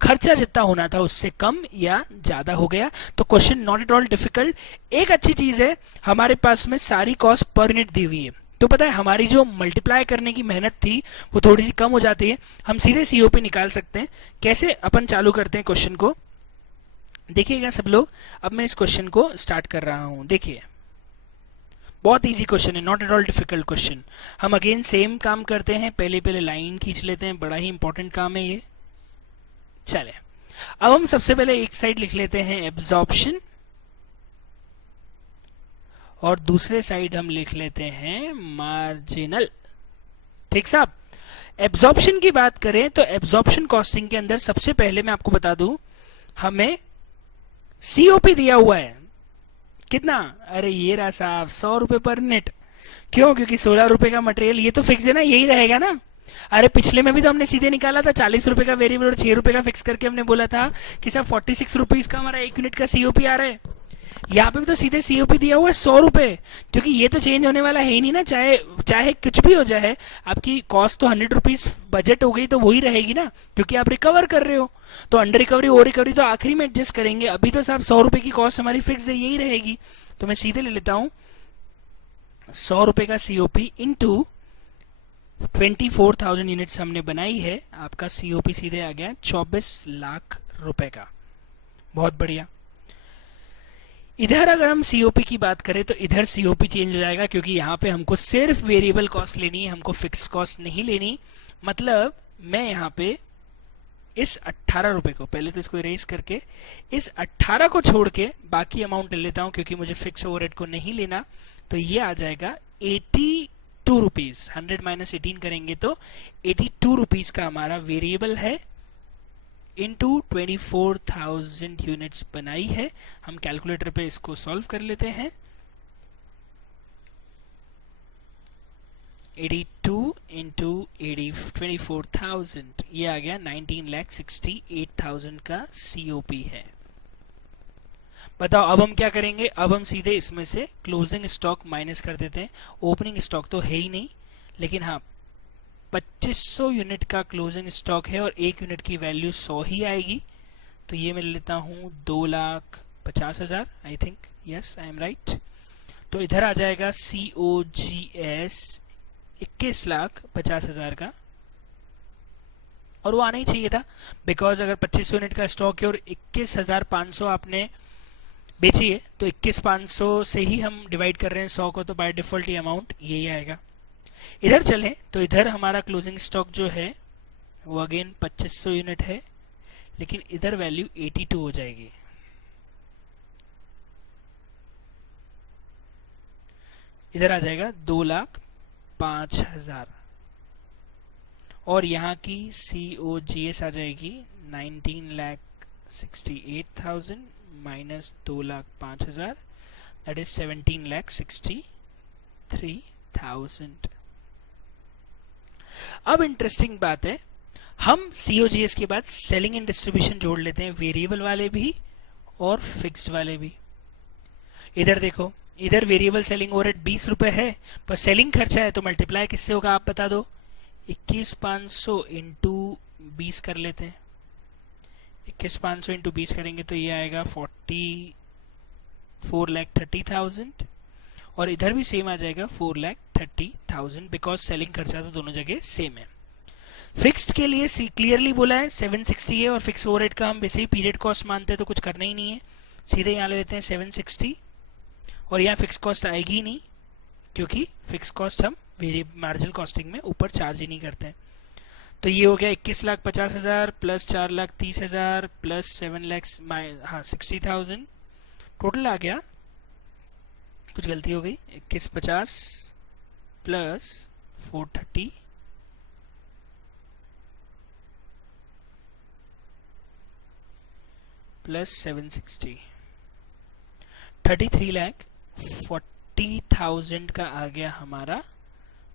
खर्चा जितना होना था उससे कम या ज्यादा हो गया। तो question not at all difficult. एक अच्छी चीज है, हमारे पास में सारी कॉस्ट पर यूनिट दी हुई है, तो पता है हमारी जो मल्टीप्लाई करने की मेहनत थी वो थोड़ी सी कम हो जाती है, हम सीधे सीओपी निकाल सकते हैं। कैसे, अपन चालू करते हैं क्वेश्चन को, देखिएगा सब लोग। अब मैं इस क्वेश्चन को स्टार्ट कर रहा हूं, देखिए बहुत इजी क्वेश्चन है, not at all difficult question. हम अगेन सेम काम करते हैं, पहले लाइन खींच लेते हैं, बड़ा ही इंपॉर्टेंट काम है ये। चले, अब हम सबसे पहले एक साइड लिख लेते हैं एब्जॉर्प्शन और दूसरे साइड हम लिख लेते हैं मार्जिनल। ठीक साहब, एब्जॉर्प्शन की बात करें तो एब्जॉर्प्शन कॉस्टिंग के अंदर सबसे पहले मैं आपको बता दूं, हमें सीओपी दिया हुआ है कितना, अरे ये रहा साहब 100 रुपए पर यूनिट। क्यों, क्योंकि 16 रुपए का मटेरियल, ये तो फिक्स है ना, यही रहेगा ना। अरे पिछले में भी तो हमने सीधे निकाला था, 40 रुपए का वेरिएबल और 6 रुपए का फिक्स करके हमने बोला था कि साहब 46 रुपीज का हमारा एक यूनिट का सीओपी आ रहा है। यहाँ पे भी तो सीधे सीओपी दिया हुआ है 100 रुपए, क्योंकि ये तो चेंज होने वाला है ही नहीं ना, चाहे कुछ भी हो जाए, आपकी कॉस्ट तो 100 रुपीज बजट हो गई तो वही रहेगी ना, क्योंकि आप रिकवर कर रहे हो। तो अंडर रिकवरी ओवर रिकवरी तो आखिरी में एडजस्ट करेंगे, अभी तो साहब 100 रुपए की कॉस्ट हमारी फिक्स है, यही रहेगी। तो मैं सीधे ले लेता हूं 100 रुपए का सीओपी इंटू 24,000 यूनिट्स हमने बनाई है, आपका सीओपी सीधे आ गया 24 लाख रुपए का। बहुत बढ़िया। इधर अगर हम सीओपी की बात करें तो इधर सीओपी चेंज हो जाएगा, क्योंकि यहाँ पे हमको सिर्फ वेरिएबल कॉस्ट लेनी है, हमको फिक्स कॉस्ट नहीं लेनी। मतलब मैं यहाँ पे इस 18 रुपए को, पहले तो इसको इरेज करके इस 18 को छोड़ के बाकी अमाउंट ले लेता हूं, क्योंकि मुझे फिक्स ओवरहेड को नहीं लेना। तो ये आ जाएगा 82 रुपीज, 100 माइनस 18 करेंगे तो 82 रुपीज का हमारा वेरिएबल है, इनटू 24,000 यूनिट्स बनाई है। हम कैलकुलेटर पे इसको सॉल्व कर लेते हैं। 82 इंटू 24,000, ये आ गया 19,68,000 का सीओपी है। बताओ अब हम क्या करेंगे, अब हम सीधे इसमें से क्लोजिंग स्टॉक माइनस कर देते हैं। ओपनिंग स्टॉक तो है ही नहीं, लेकिन हाँ 2500 यूनिट का क्लोजिंग स्टॉक है और एक यूनिट की वैल्यू 100 ही आएगी। तो ये मैं लेता हूं 2,50,000, I think, yes I am right. तो इधर आ जाएगा COGS 21,50,000 का, और वो आना ही चाहिए था, बिकॉज अगर 2500 यूनिट का स्टॉक है और 21,500 आपने बेची है, तो 21,500 से ही हम डिवाइड कर रहे हैं 100 को, तो बाय डिफॉल्ट ये अमाउंट यही आएगा। इधर चलें तो इधर हमारा क्लोजिंग स्टॉक जो है वो अगेन 2500 यूनिट है, लेकिन इधर वैल्यू 82 हो जाएगी। इधर आ जाएगा 2,05,000 और यहाँ की COGS आ जाएगी 19,68,000 माइनस 2,05,000, दैट इज 17,63,000। अब इंटरेस्टिंग बात है, हम COGS के बाद सेलिंग एंड डिस्ट्रीब्यूशन जोड़ लेते हैं, वेरिएबल वाले भी और फिक्स्ड वाले भी। इधर देखो, इधर वेरिएबल सेलिंग ओवरहेड 20 रुपए है, पर सेलिंग खर्चा है तो मल्टीप्लाई किससे होगा आप बता दो। 21,500 इंटू 20 कर लेते हैं, 21,500 इंटू 20 करेंगे तो ये आएगा 4,30,000 और इधर भी सेम आ जाएगा 4,30,000, बिकॉज सेलिंग खर्चा तो दोनों जगह सेम है। फिक्स्ड के लिए क्लियरली बोला है 760 है, और फिक्स ओवरहेड का हम वैसे ही पीरियड कॉस्ट मानते हैं तो कुछ करना ही नहीं है, सीधे यहाँ ले लेते हैं 760, और यहाँ फिक्स कॉस्ट आएगी ही नहीं, क्योंकि फिक्स कॉस्ट हम वेरिएबल मार्जिनल कॉस्टिंग में ऊपर चार्ज ही नहीं करते हैं। तो ये हो गया 21,50,000 प्लस 4,30,000 प्लस 60,000, टोटल आ गया, कुछ गलती हो गई, 2150 प्लस 430 प्लस 760, 33,40,000 का आ गया हमारा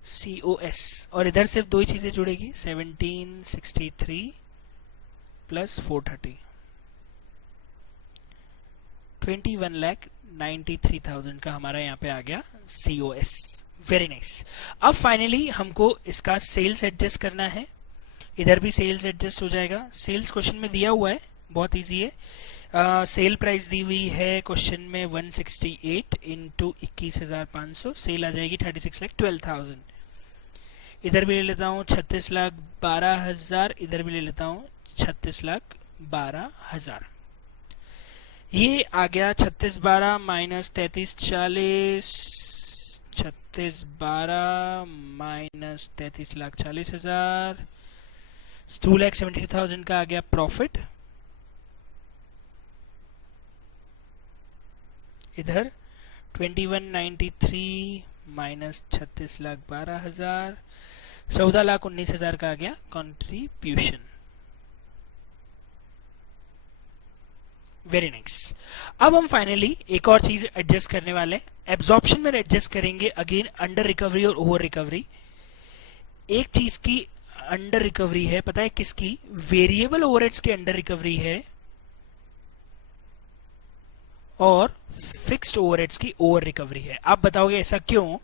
COS। और इधर सिर्फ दो ही चीजें जुड़ेगी, 1763 प्लस 430, 21,93,000 का हमारा यहाँ पे आ गया COS। Very nice. अब फाइनली हमको इसका सेल्स एडजस्ट करना है, इधर भी सेल्स एडजस्ट हो जाएगा। सेल्स क्वेश्चन में दिया हुआ है, बहुत इजी है। सेल प्राइस दी हुई है क्वेश्चन में 168 इंटू 21,500, सेल आ जाएगी 36,12,000। इधर भी ले लेता हूँ 36,12,000, इधर भी ले लेता हूँ 36,12,000। ये आ गया 36,12 माइनस 33,40, 36,12 माइनस 33,40,000, 2,72,000 का आ गया प्रॉफिट। इधर 2193 माइनस 36,12,000, 14,19,000 का आ गया कंट्रीब्यूशन। Very nice. अब हम फाइनली एक और चीज एडजस्ट करने वाले हैं, एब्जॉर्प्शन में एडजस्ट करेंगे अगेन अंडर रिकवरी और ओवर रिकवरी। एक चीज की अंडर रिकवरी है, पता है किसकी? वेरिएबल ओवरहेड्स के अंडर रिकवरी है और फिक्स्ड ओवरहेड्स की ओवर रिकवरी है। आप बताओगे ऐसा क्यों?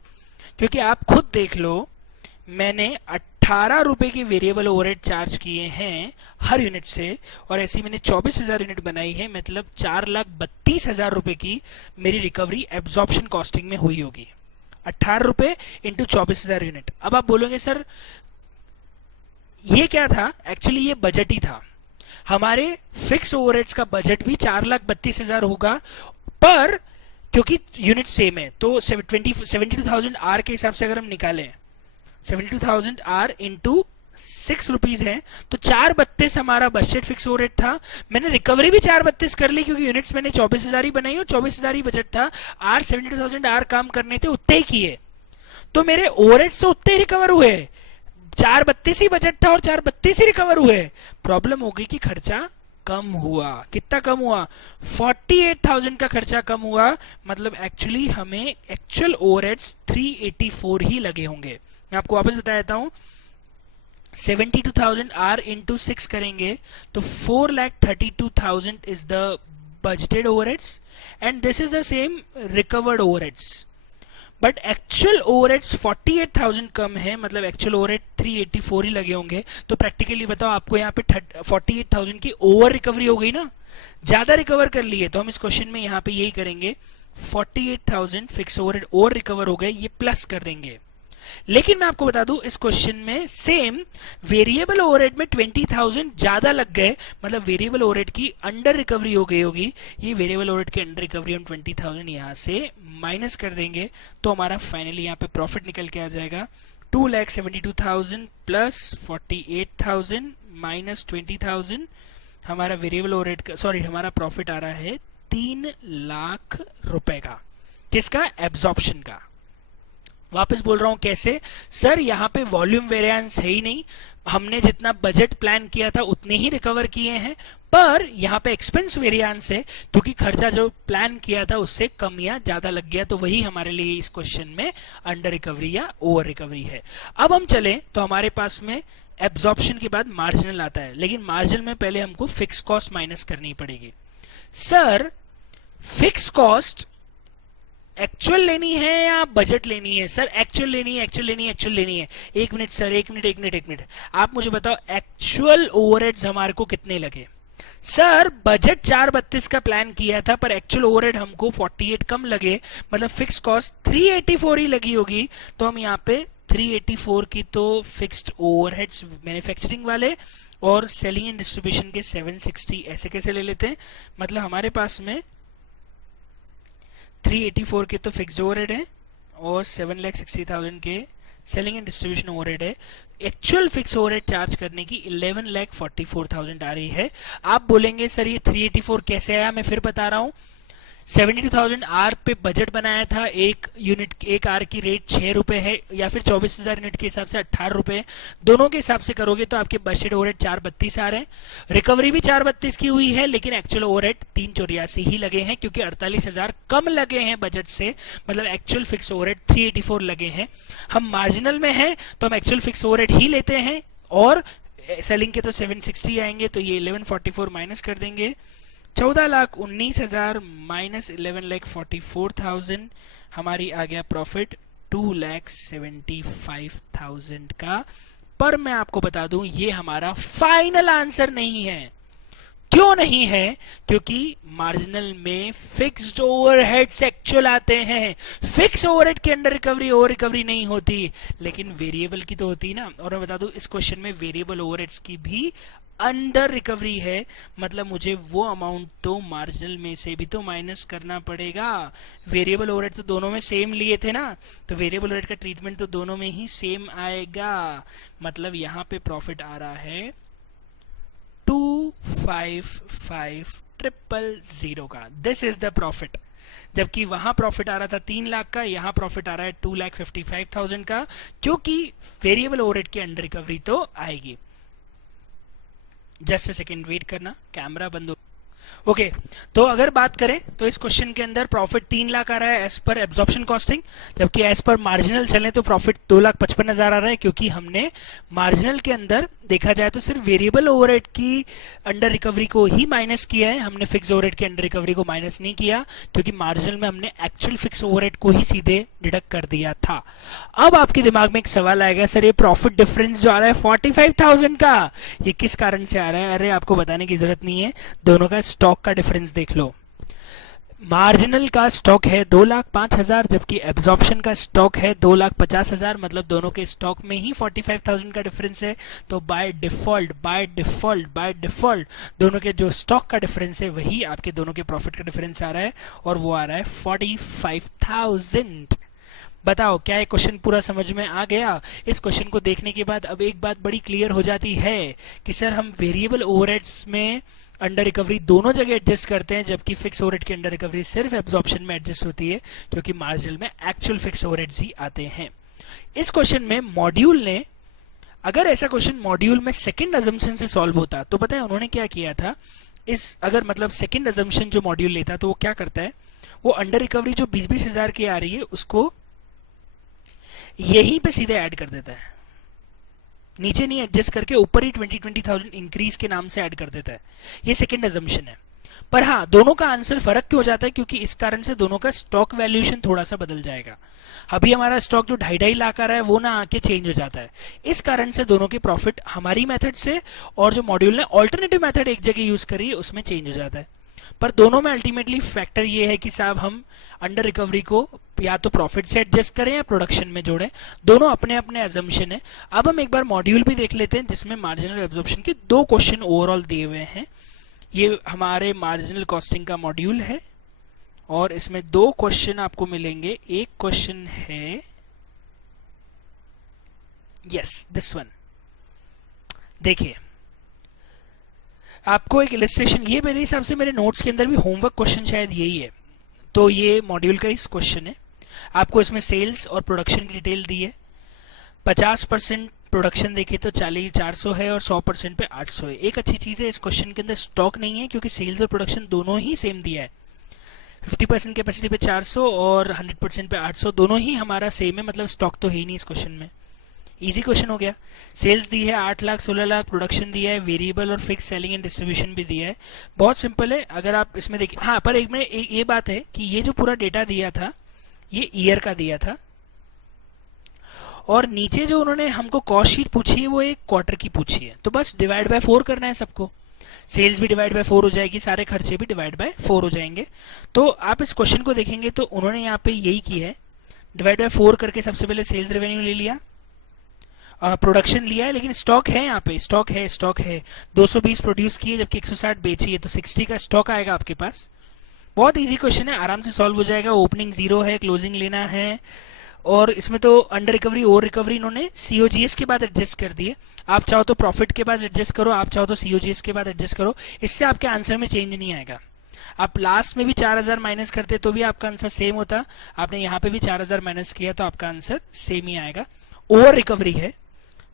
क्योंकि आप खुद देख लो, मैंने 18 रुपए के वेरिएबल ओवरहेड चार्ज किए हैं हर यूनिट से, और ऐसी मैंने 24,000 यूनिट बनाई है, मतलब 4,32,000 रुपए की मेरी रिकवरी एब्जॉर्प्शन कॉस्टिंग में हुई होगी। 18 रुपए इंटू 24,000 यूनिट। अब आप बोलोगे सर ये क्या था? एक्चुअली ये बजट ही था। हमारे फिक्स ओवरहेड्स का बजट भी 4,32,000 होगा, पर क्योंकि यूनिट सेम है तो 72,000 आर के हिसाब से अगर हम निकालें, 72,000 आर इंटू 6 रुपीज है, तो 4,32 हमारा बजट फिक्स ओवरहेड था। मैंने रिकवरी भी 4,32 कर ली क्योंकि यूनिट्स मैंने 24,000 ही बनाई और 24,000 ही बजट था। आर 72,000 आर काम करने थे, उतने ही किए, तो मेरे ओवरहेड्स तो उतने ही रिकवर हुए। 4,32 ही बजट था और 4,32 ही रिकवर हुए। प्रॉब्लम हो गई कि खर्चा कम हुआ। कितना कम हुआ? 48,000 का खर्चा कम हुआ। मतलब एक्चुअली हमें एक्चुअल ओवरहेड्स 384 ही लगे होंगे। मैं आपको वापस बता देता हूं, 72,000 आर इंटू 6 करेंगे तो 4,32,000 is the budgeted overheads and this is the same recovered overheads. But actual overheads 48,000 कम है, मतलब एक्चुअल ओवरहेड 384 ही लगे होंगे। तो प्रैक्टिकली बताओ, आपको यहाँ पे 48,000 की ओवर रिकवरी हो गई ना, ज्यादा रिकवर कर लिए। तो हम इस क्वेश्चन में यहाँ पे यही करेंगे, 48,000 फिक्स ओवरहेड और रिकवर हो गए, ये प्लस कर देंगे। लेकिन मैं आपको बता दूं, इस क्वेश्चन में सेम वेरिएबल ओवरहेड में 20,000 ज्यादा लग गए, मतलब वेरिएबल ओवरहेड की अंडर रिकवरी हो गई होगी। ये वेरिएबल ओवरहेड की अंडर रिकवरी हम 20,000 यहां से माइनस कर देंगे, तो हमारा फाइनली यहाँ पे प्रॉफिट निकल के आ जाएगा 2,72,000 प्लस 48,000 माइनस 20,000। हमारा वेरिएबल ओवरहेड का, सॉरी, हमारा प्रॉफिट आ रहा है 3 लाख रुपए का। किसका? एब्जॉर्प्शन का। वापस बोल रहा हूं कैसे? सर यहाँ पे वॉल्यूम वेरिएंस है ही नहीं, हमने जितना बजट प्लान किया था उतने ही रिकवर किए हैं, पर यहाँ पे एक्सपेंस वेरिएंस है क्योंकि खर्चा जो प्लान किया था उससे कम या ज्यादा लग गया, तो वही हमारे लिए इस क्वेश्चन में अंडर रिकवरी या ओवर रिकवरी है। अब हम चले तो हमारे पास में एब्जॉर्प्शन के बाद मार्जिनल आता है, लेकिन मार्जिनल में पहले हमको फिक्स कॉस्ट माइनस करनी पड़ेगी। सर फिक्स कॉस्ट एक्चुअल लेनी है या बजट लेनी है? सर एक्चुअल लेनी है, एक्चुअल लेनी है, एक्चुअल लेनी है। एक मिनट सर, एक मिनट, आप मुझे बताओ एक्चुअल ओवरहेड्स हमारे को कितने लगे? सर बजट 4,32 का प्लान किया था, पर एक्चुअल ओवरहेड हमको 48 कम लगे, मतलब फिक्स कॉस्ट 384 ही लगी होगी। तो हम यहाँ पे 384 की तो फिक्स्ड ओवरहेड्स मैन्युफैक्चरिंग वाले और सेलिंग एंड डिस्ट्रीब्यूशन के 760 ऐसे कैसे ले लेते हैं? मतलब हमारे पास में 384 के तो फिक्स्ड ओवरहेड है और 7,60,000 के सेलिंग एंड डिस्ट्रीब्यूशन ओवरहेड है। एक्चुअल फिक्स ओवरहेड चार्ज करने की 11,44,000 आ रही है। आप बोलेंगे सर ये 384 कैसे आया? मैं फिर बता रहा हूं, 72,000 आर पे बजट बनाया था, एक यूनिट एक आर की रेट 6 रुपए है, या फिर 24,000 यूनिट के हिसाब से 18 रुपए है। दोनों के हिसाब से करोगे तो आपके बजट ओवरहेड 432 आ रहे हैं। रिकवरी भी 432 की हुई है, लेकिन एक्चुअल ओवरहेड 384 ही लगे हैं, क्योंकि 48,000 कम लगे हैं बजट से, मतलब एक्चुअल फिक्स ओवरहेड 384 लगे हैं। हम मार्जिनल में हैं तो हम एक्चुअल फिक्स ओवरहेड ही लेते हैं, और सेलिंग के तो 760 आएंगे, तो ये 1144 माइनस कर देंगे। 14,19,000 माइनस 11,44,000, हमारी आ गया प्रॉफिट 2,75,000 का। पर मैं आपको बता दूं ये हमारा फाइनल आंसर नहीं है। क्यों नहीं है? क्योंकि मार्जिनल में फिक्स्ड ओवरहेड्स एक्चुअल आते हैं। फिक्स ओवरहेड के अंडर रिकवरी ओवर रिकवरी नहीं होती, लेकिन वेरिएबल की तो होती है ना। और मैं बता दूं इस क्वेश्चन में वेरिएबल ओवरहेड्स की भी अंडर रिकवरी है, मतलब मुझे वो अमाउंट तो मार्जिनल में से भी तो माइनस करना पड़ेगा। वेरिएबल ओवरहेड तो दोनों में सेम लिए थे ना, तो वेरिएबल ओवरहेड का ट्रीटमेंट तो दोनों में ही सेम आएगा। मतलब यहां पे प्रॉफिट आ रहा है 255,000 का। This is the profit. जबकि वहां प्रॉफिट आ रहा था 3 लाख का, यहां प्रॉफिट आ रहा है 2,55,000 का, क्योंकि वेरिएबल ओवरहेड की अंडर रिकवरी तो आएगी। जस्ट अ सेकेंड वेट करना, कैमरा बंद हो। ओके तो अगर बात करें तो इस क्वेश्चन के अंदर प्रॉफिट 3 लाख आ रहा है एज पर एब्जॉर्प्शन कॉस्टिंग, जबकि एज पर मार्जिनल चले तो प्रॉफिट 2,55,000 आ रहा है, क्योंकि हमने मार्जिनल के अंदर देखा जाए तो सिर्फ वेरिएबल ओवरहेड की अंडर रिकवरी को ही माइनस किया है, हमने फिक्स ओवरहेड की अंडर रिकवरी को माइनस नहीं किया, क्योंकि मार्जिनल में हमने एक्चुअल फिक्स ओवरहेड को ही सीधे डिडक्ट कर दिया था। अब आपके दिमाग में एक सवाल आएगा, सर ये प्रॉफिट डिफरेंस जो आ रहा है 45,000 का, ये किस कारण से आ रहा है? अरे आपको बताने की जरूरत नहीं है, दोनों का स्टॉक का डिफरेंस देख लो। मार्जिनल का स्टॉक है 2,05,000, जबकि एब्जॉर्प्शन का स्टॉक है 2,50,000, मतलब दोनों के स्टॉक में ही 45,000 का डिफरेंस है। तो बाय डिफॉल्ट दोनों के जो स्टॉक का डिफरेंस है वही आपके दोनों के प्रॉफिट का डिफरेंस आ रहा है, और वो आ रहा है 45,000। बताओ क्या ये क्वेश्चन पूरा समझ में आ गया? इस क्वेश्चन को देखने के बाद अब एक बात बड़ी क्लियर हो जाती है कि सर हम वेरिएबल ओवरहेड्स में अंडर रिकवरी दोनों जगह एडजस्ट करते हैं, जबकि फिक्स ओवरहेड की अंडर रिकवरी सिर्फ एब्जॉर्प्शन में एडजस्ट होती है, क्योंकि मार्जिनल में एक्चुअल फिक्स ओवरहेड्स ही आते हैं। इस क्वेश्चन में मॉड्यूल ने, अगर ऐसा क्वेश्चन मॉड्यूल में सेकंड अजम्पशन से सॉल्व होता तो पता है उन्होंने क्या किया था? इस अगर मतलब सेकंड अजम्पशन जो मॉड्यूल लेता तो वो क्या करता है, वो अंडर रिकवरी जो 20-20 हजार की आ रही है उसको यहीं पे सीधे ऐड कर देता है, नीचे नहीं एडजस्ट करके ऊपर ही 20,000 इंक्रीज के नाम से ऐड कर देता है। ये सेकंड अजम्पशन है। पर हाँ, दोनों का आंसर फर्क क्यों हो जाता है? क्योंकि इस कारण से दोनों का स्टॉक वैल्यूएशन थोड़ा सा बदल जाएगा। अभी हमारा स्टॉक जो 2.5 लाख आ रहा है वो ना आके चेंज हो जाता है। इस कारण से दोनों के प्रॉफिट हमारी मेथड से और जो मॉड्यूल ने ऑल्टरनेटिव मेथड एक जगह यूज करी है उसमें चेंज हो जाता है। पर दोनों में अल्टीमेटली फैक्टर ये है कि साहब हम अंडर रिकवरी को या तो प्रॉफिट से एडजस्ट करें या प्रोडक्शन में जोड़ें, दोनों अपने अपने अजम्पशन है। अब हम एक बार मॉड्यूल भी देख लेते हैं जिसमें मार्जिनल एब्जॉर्प्शन के 2 क्वेश्चन ओवरऑल दिए हुए हैं। ये हमारे मार्जिनल कॉस्टिंग का मॉड्यूल है और इसमें 2 क्वेश्चन आपको मिलेंगे। एक क्वेश्चन है यस दिस वन, देखिए आपको एक इलस्ट्रेशन, ये मेरे हिसाब से मेरे नोट्स के अंदर भी होमवर्क क्वेश्चन शायद यही है। तो ये मॉड्यूल का इस क्वेश्चन है, आपको इसमें सेल्स और प्रोडक्शन की डिटेल दी है। 50% प्रोडक्शन देखे तो 400 है और 100% पे 800 है। एक अच्छी चीज है इस क्वेश्चन के अंदर स्टॉक नहीं है, क्योंकि सेल्स और प्रोडक्शन दोनों ही सेम दिया है। 50% कैपेसिटी पे 400 और 100% पे 800 दोनों ही हमारा सेम है, मतलब स्टॉक तो है ही नहीं इस क्वेश्चन में। इजी क्वेश्चन हो गया। सेल्स दी है 8 लाख 16 लाख, प्रोडक्शन दिया है, वेरिएबल और फिक्स सेलिंग एंड डिस्ट्रीब्यूशन भी दिया है। बहुत सिंपल है अगर आप इसमें देखिए। हाँ, पर एक में ये बात है कि ये जो पूरा डेटा दिया था ये ईयर का दिया था, और नीचे जो उन्होंने हमको कॉस्ट शीट पूछी है वो एक क्वार्टर की पूछी है। तो बस डिवाइड बाय 4 करना है सबको। सेल्स भी डिवाइड बाय 4 हो जाएगी, सारे खर्चे भी डिवाइड बाय 4 हो जाएंगे। तो आप इस क्वेश्चन को देखेंगे तो उन्होंने यहाँ पे यही की है, डिवाइड बाय 4 करके सबसे पहले सेल्स रेवेन्यू ले लिया, प्रोडक्शन लिया है, लेकिन स्टॉक है यहाँ पे, स्टॉक है 220 प्रोड्यूस किए जबकि 160 बेची है, तो 60 का स्टॉक आएगा आपके पास। बहुत इजी क्वेश्चन है, आराम से सॉल्व हो जाएगा। ओपनिंग 0 है, क्लोजिंग लेना है, और इसमें तो अंडर रिकवरी ओवर रिकवरी इन्होंने सीओजीएस के बाद एडजस्ट कर दिए। आप चाहो तो प्रॉफिट के बाद एडजस्ट करो, आप चाहो तो सीओजीएस के बाद एडजस्ट करो, इससे आपके आंसर में चेंज नहीं आएगा। आप लास्ट में भी 4000 माइनस करते तो भी आपका आंसर सेम होता, आपने यहाँ पे भी 4000 माइनस किया तो आपका आंसर सेम ही आएगा। ओवर रिकवरी है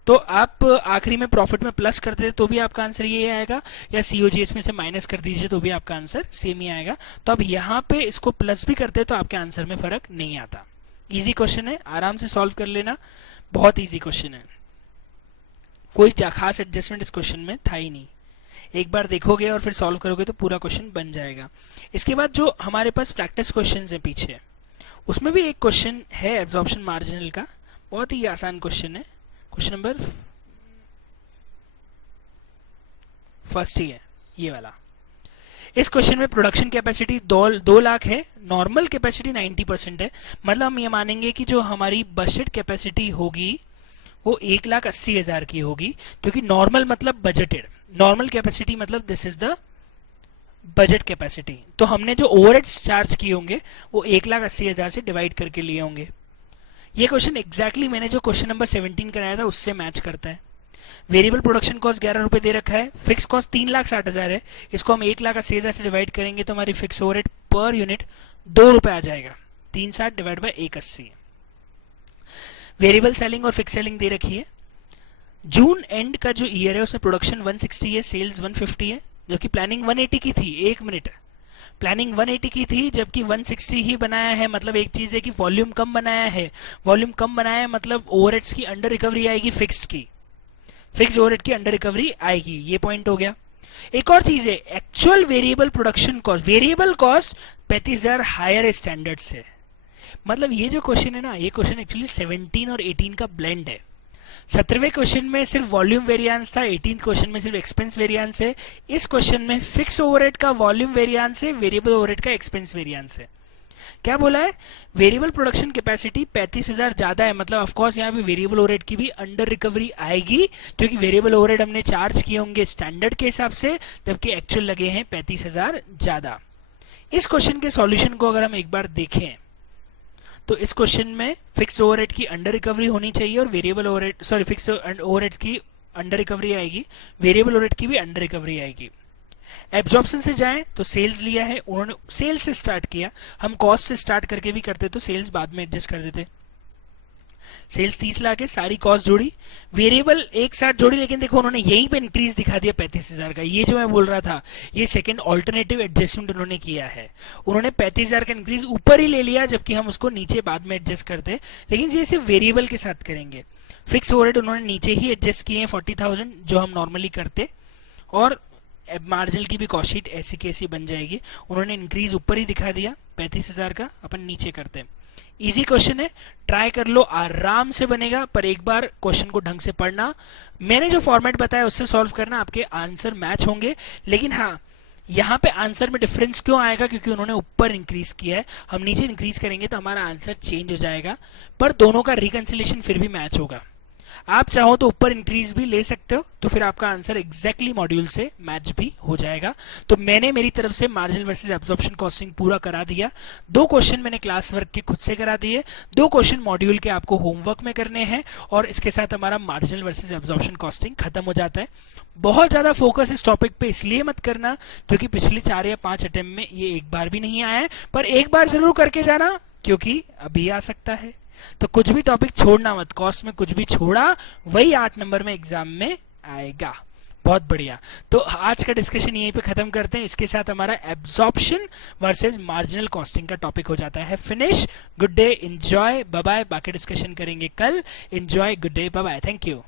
तो आप आखिरी में प्रॉफिट में प्लस करते तो भी आपका आंसर ये आएगा, या सीओजीएस में से माइनस कर दीजिए तो भी आपका आंसर सेम ही आएगा। तो अब यहाँ पे इसको प्लस भी करते तो आपके आंसर में फर्क नहीं आता। इजी क्वेश्चन है, आराम से सॉल्व कर लेना, बहुत इजी क्वेश्चन है, कोई खास एडजस्टमेंट इस क्वेश्चन में था ही नहीं। एक बार देखोगे और फिर सॉल्व करोगे तो पूरा क्वेश्चन बन जाएगा। इसके बाद जो हमारे पास प्रैक्टिस क्वेश्चन है पीछे, उसमें भी एक क्वेश्चन है एब्जॉर्प्शन मार्जिनल का, बहुत ही आसान क्वेश्चन है, क्वेश्चन नंबर फर्स्ट ही है ये वाला। इस क्वेश्चन में प्रोडक्शन कैपेसिटी 2 लाख है, नॉर्मल कैपेसिटी 90% है, मतलब हम ये मानेंगे कि जो हमारी बजट कैपेसिटी होगी वो 1,80,000 की होगी, क्योंकि नॉर्मल मतलब बजटेड, नॉर्मल कैपेसिटी मतलब this is the budget capacity. तो हमने जो ओवरहेड्स चार्ज किए होंगे वो 1,80,000 से डिवाइड करके लिए होंगे। ये क्वेश्चन एग्जैक्टली मैंने जो क्वेश्चन नंबर 17 कराया था उससे मैच करता है। वेरिएबल प्रोडक्शन कॉस्ट 11 रुपए दे रखा है, फिक्स कॉस्ट 3,60,000 है, इसको हम 1,80,000 से डिवाइड करेंगे तो हमारी फिक्स ओवरहेड पर यूनिट 2 रुपए आ जाएगा, 360 डिवाइड बाय 180। वेरिएबल सेलिंग और फिक्स सेलिंग दे रखी है। जून एंड का जो ईयर है उसमें प्रोडक्शन 160 है, सेल्स 150 है, जबकि प्लानिंग 180 की थी। एक मिनट, प्लानिंग 180 की थी जबकि 160 ही बनाया है, मतलब एक चीज है कि वॉल्यूम कम बनाया है, वॉल्यूम कम बनाया है मतलब ओवरहेड्स की अंडर रिकवरी आएगी, फिक्स्ड की, फिक्स ओवरहेड की अंडर रिकवरी आएगी, ये पॉइंट हो गया। एक और चीज है, actual variable production cost, variable cost 35,000 higher standard से, मतलब ये जो क्वेश्चन है ना, ये क्वेश्चन एक्चुअली 17 और 18 का ब्लेंड है। 17वें क्वेश्चन में सिर्फ वॉल्यूम वेरिएंस था, 18th क्वेश्चन में सिर्फ एक्सपेंस वेरिएंस है। इस क्वेश्चन में फिक्स ओवरहेड का वॉल्यूम वेरिएंस है, वेरिएबल ओवरहेड का एक्सपेंस वेरिएंस है। क्या बोला है, वेरिएबल प्रोडक्शन कैपेसिटी 35,000 ज्यादा है, मतलब ऑफ कोर्स यहाँ पे वेरिएबल ओवरहेड की भी अंडर रिकवरी आएगी, क्योंकि वेरिएबल ओवरहेड हमने चार्ज किए होंगे स्टैंडर्ड के हिसाब से, जबकि एक्चुअल लगे हैं 35,000 ज्यादा। इस क्वेश्चन के सॉल्यूशन को अगर हम एक बार देखें तो इस क्वेश्चन में फिक्स ओवरहेड की अंडर रिकवरी होनी चाहिए और variable overhead, sorry fix overhead की अंडर रिकवरी आएगी, वेरिएबल ओवरहेड की भी अंडर रिकवरी आएगी। एब्जॉर्प्शन से जाएं तो सेल्स लिया है, उन्होंने सेल्स से स्टार्ट किया, हम कॉस्ट से स्टार्ट करके भी करते तो सेल्स बाद में एडजस्ट कर देते। सेल्स 30 लाख है, सारी कॉस्ट जोड़ी, वेरिएबल एक साथ जोड़ी, लेकिन देखो उन्होंने यहीं पे इंक्रीज दिखा दिया 35,000 का। ये जो मैं बोल रहा था, ये सेकंड ऑल्टरनेटिव एडजस्टमेंट उन्होंने किया है, उन्होंने 35,000 का इंक्रीज ऊपर ही ले लिया, जबकि हम उसको नीचे बाद में एडजस्ट करते, लेकिन ये सिर्फ वेरिएबल के साथ करेंगे। फिक्स ओवरहेड उन्होंने नीचे ही एडजस्ट किए हैं 40,000 जो हम नॉर्मली करते, और मार्जिनल की भी कॉस्ट शीट ऐसी की ऐसी बन जाएगी, उन्होंने इंक्रीज ऊपर ही दिखा दिया 35,000 का, अपन नीचे करते हैं। इजी क्वेश्चन है, ट्राई कर लो, आराम से बनेगा, पर एक बार क्वेश्चन को ढंग से पढ़ना, मैंने जो फॉर्मेट बताया उससे सॉल्व करना, आपके आंसर मैच होंगे। लेकिन हाँ, यहाँ पे आंसर में डिफरेंस क्यों आएगा, क्योंकि उन्होंने ऊपर इंक्रीज किया है, हम नीचे इंक्रीज करेंगे तो हमारा आंसर चेंज हो जाएगा, पर दोनों का रिकंसिलेशन फिर भी मैच होगा। आप चाहो तो ऊपर इंक्रीज भी ले सकते हो, तो फिर आपका आंसर एग्जैक्टली मॉड्यूल से मैच भी हो जाएगा। तो मैंने मेरी तरफ से मार्जिनल वर्सेस एब्जॉर्प्शन कॉस्टिंग पूरा करा दिया। 2 क्वेश्चन मैंने क्लास वर्क के खुद से करा दिए, 2 क्वेश्चन मॉड्यूल के आपको होमवर्क में करने हैं, और इसके साथ हमारा मार्जिनल वर्सेस एब्जॉर्प्शन कॉस्टिंग खत्म हो जाता है। बहुत ज्यादा फोकस इस टॉपिक पे इसलिए मत करना क्योंकि पिछले 4 या 5 अटेम्प्ट में ये एक बार भी नहीं आया है, पर एक बार जरूर करके जाना क्योंकि अभी आ सकता है। तो कुछ भी टॉपिक छोड़ना मत, कॉस्ट में कुछ भी छोड़ा वही 8 नंबर में एग्जाम में आएगा। बहुत बढ़िया, तो आज का डिस्कशन यहीं पे खत्म करते हैं। इसके साथ हमारा एब्जॉर्प्शन वर्सेस मार्जिनल कॉस्टिंग का टॉपिक हो जाता है finish. Good day, enjoy, bye bye, बाकी डिस्कशन करेंगे कल। Enjoy, good day, bye bye, thank you.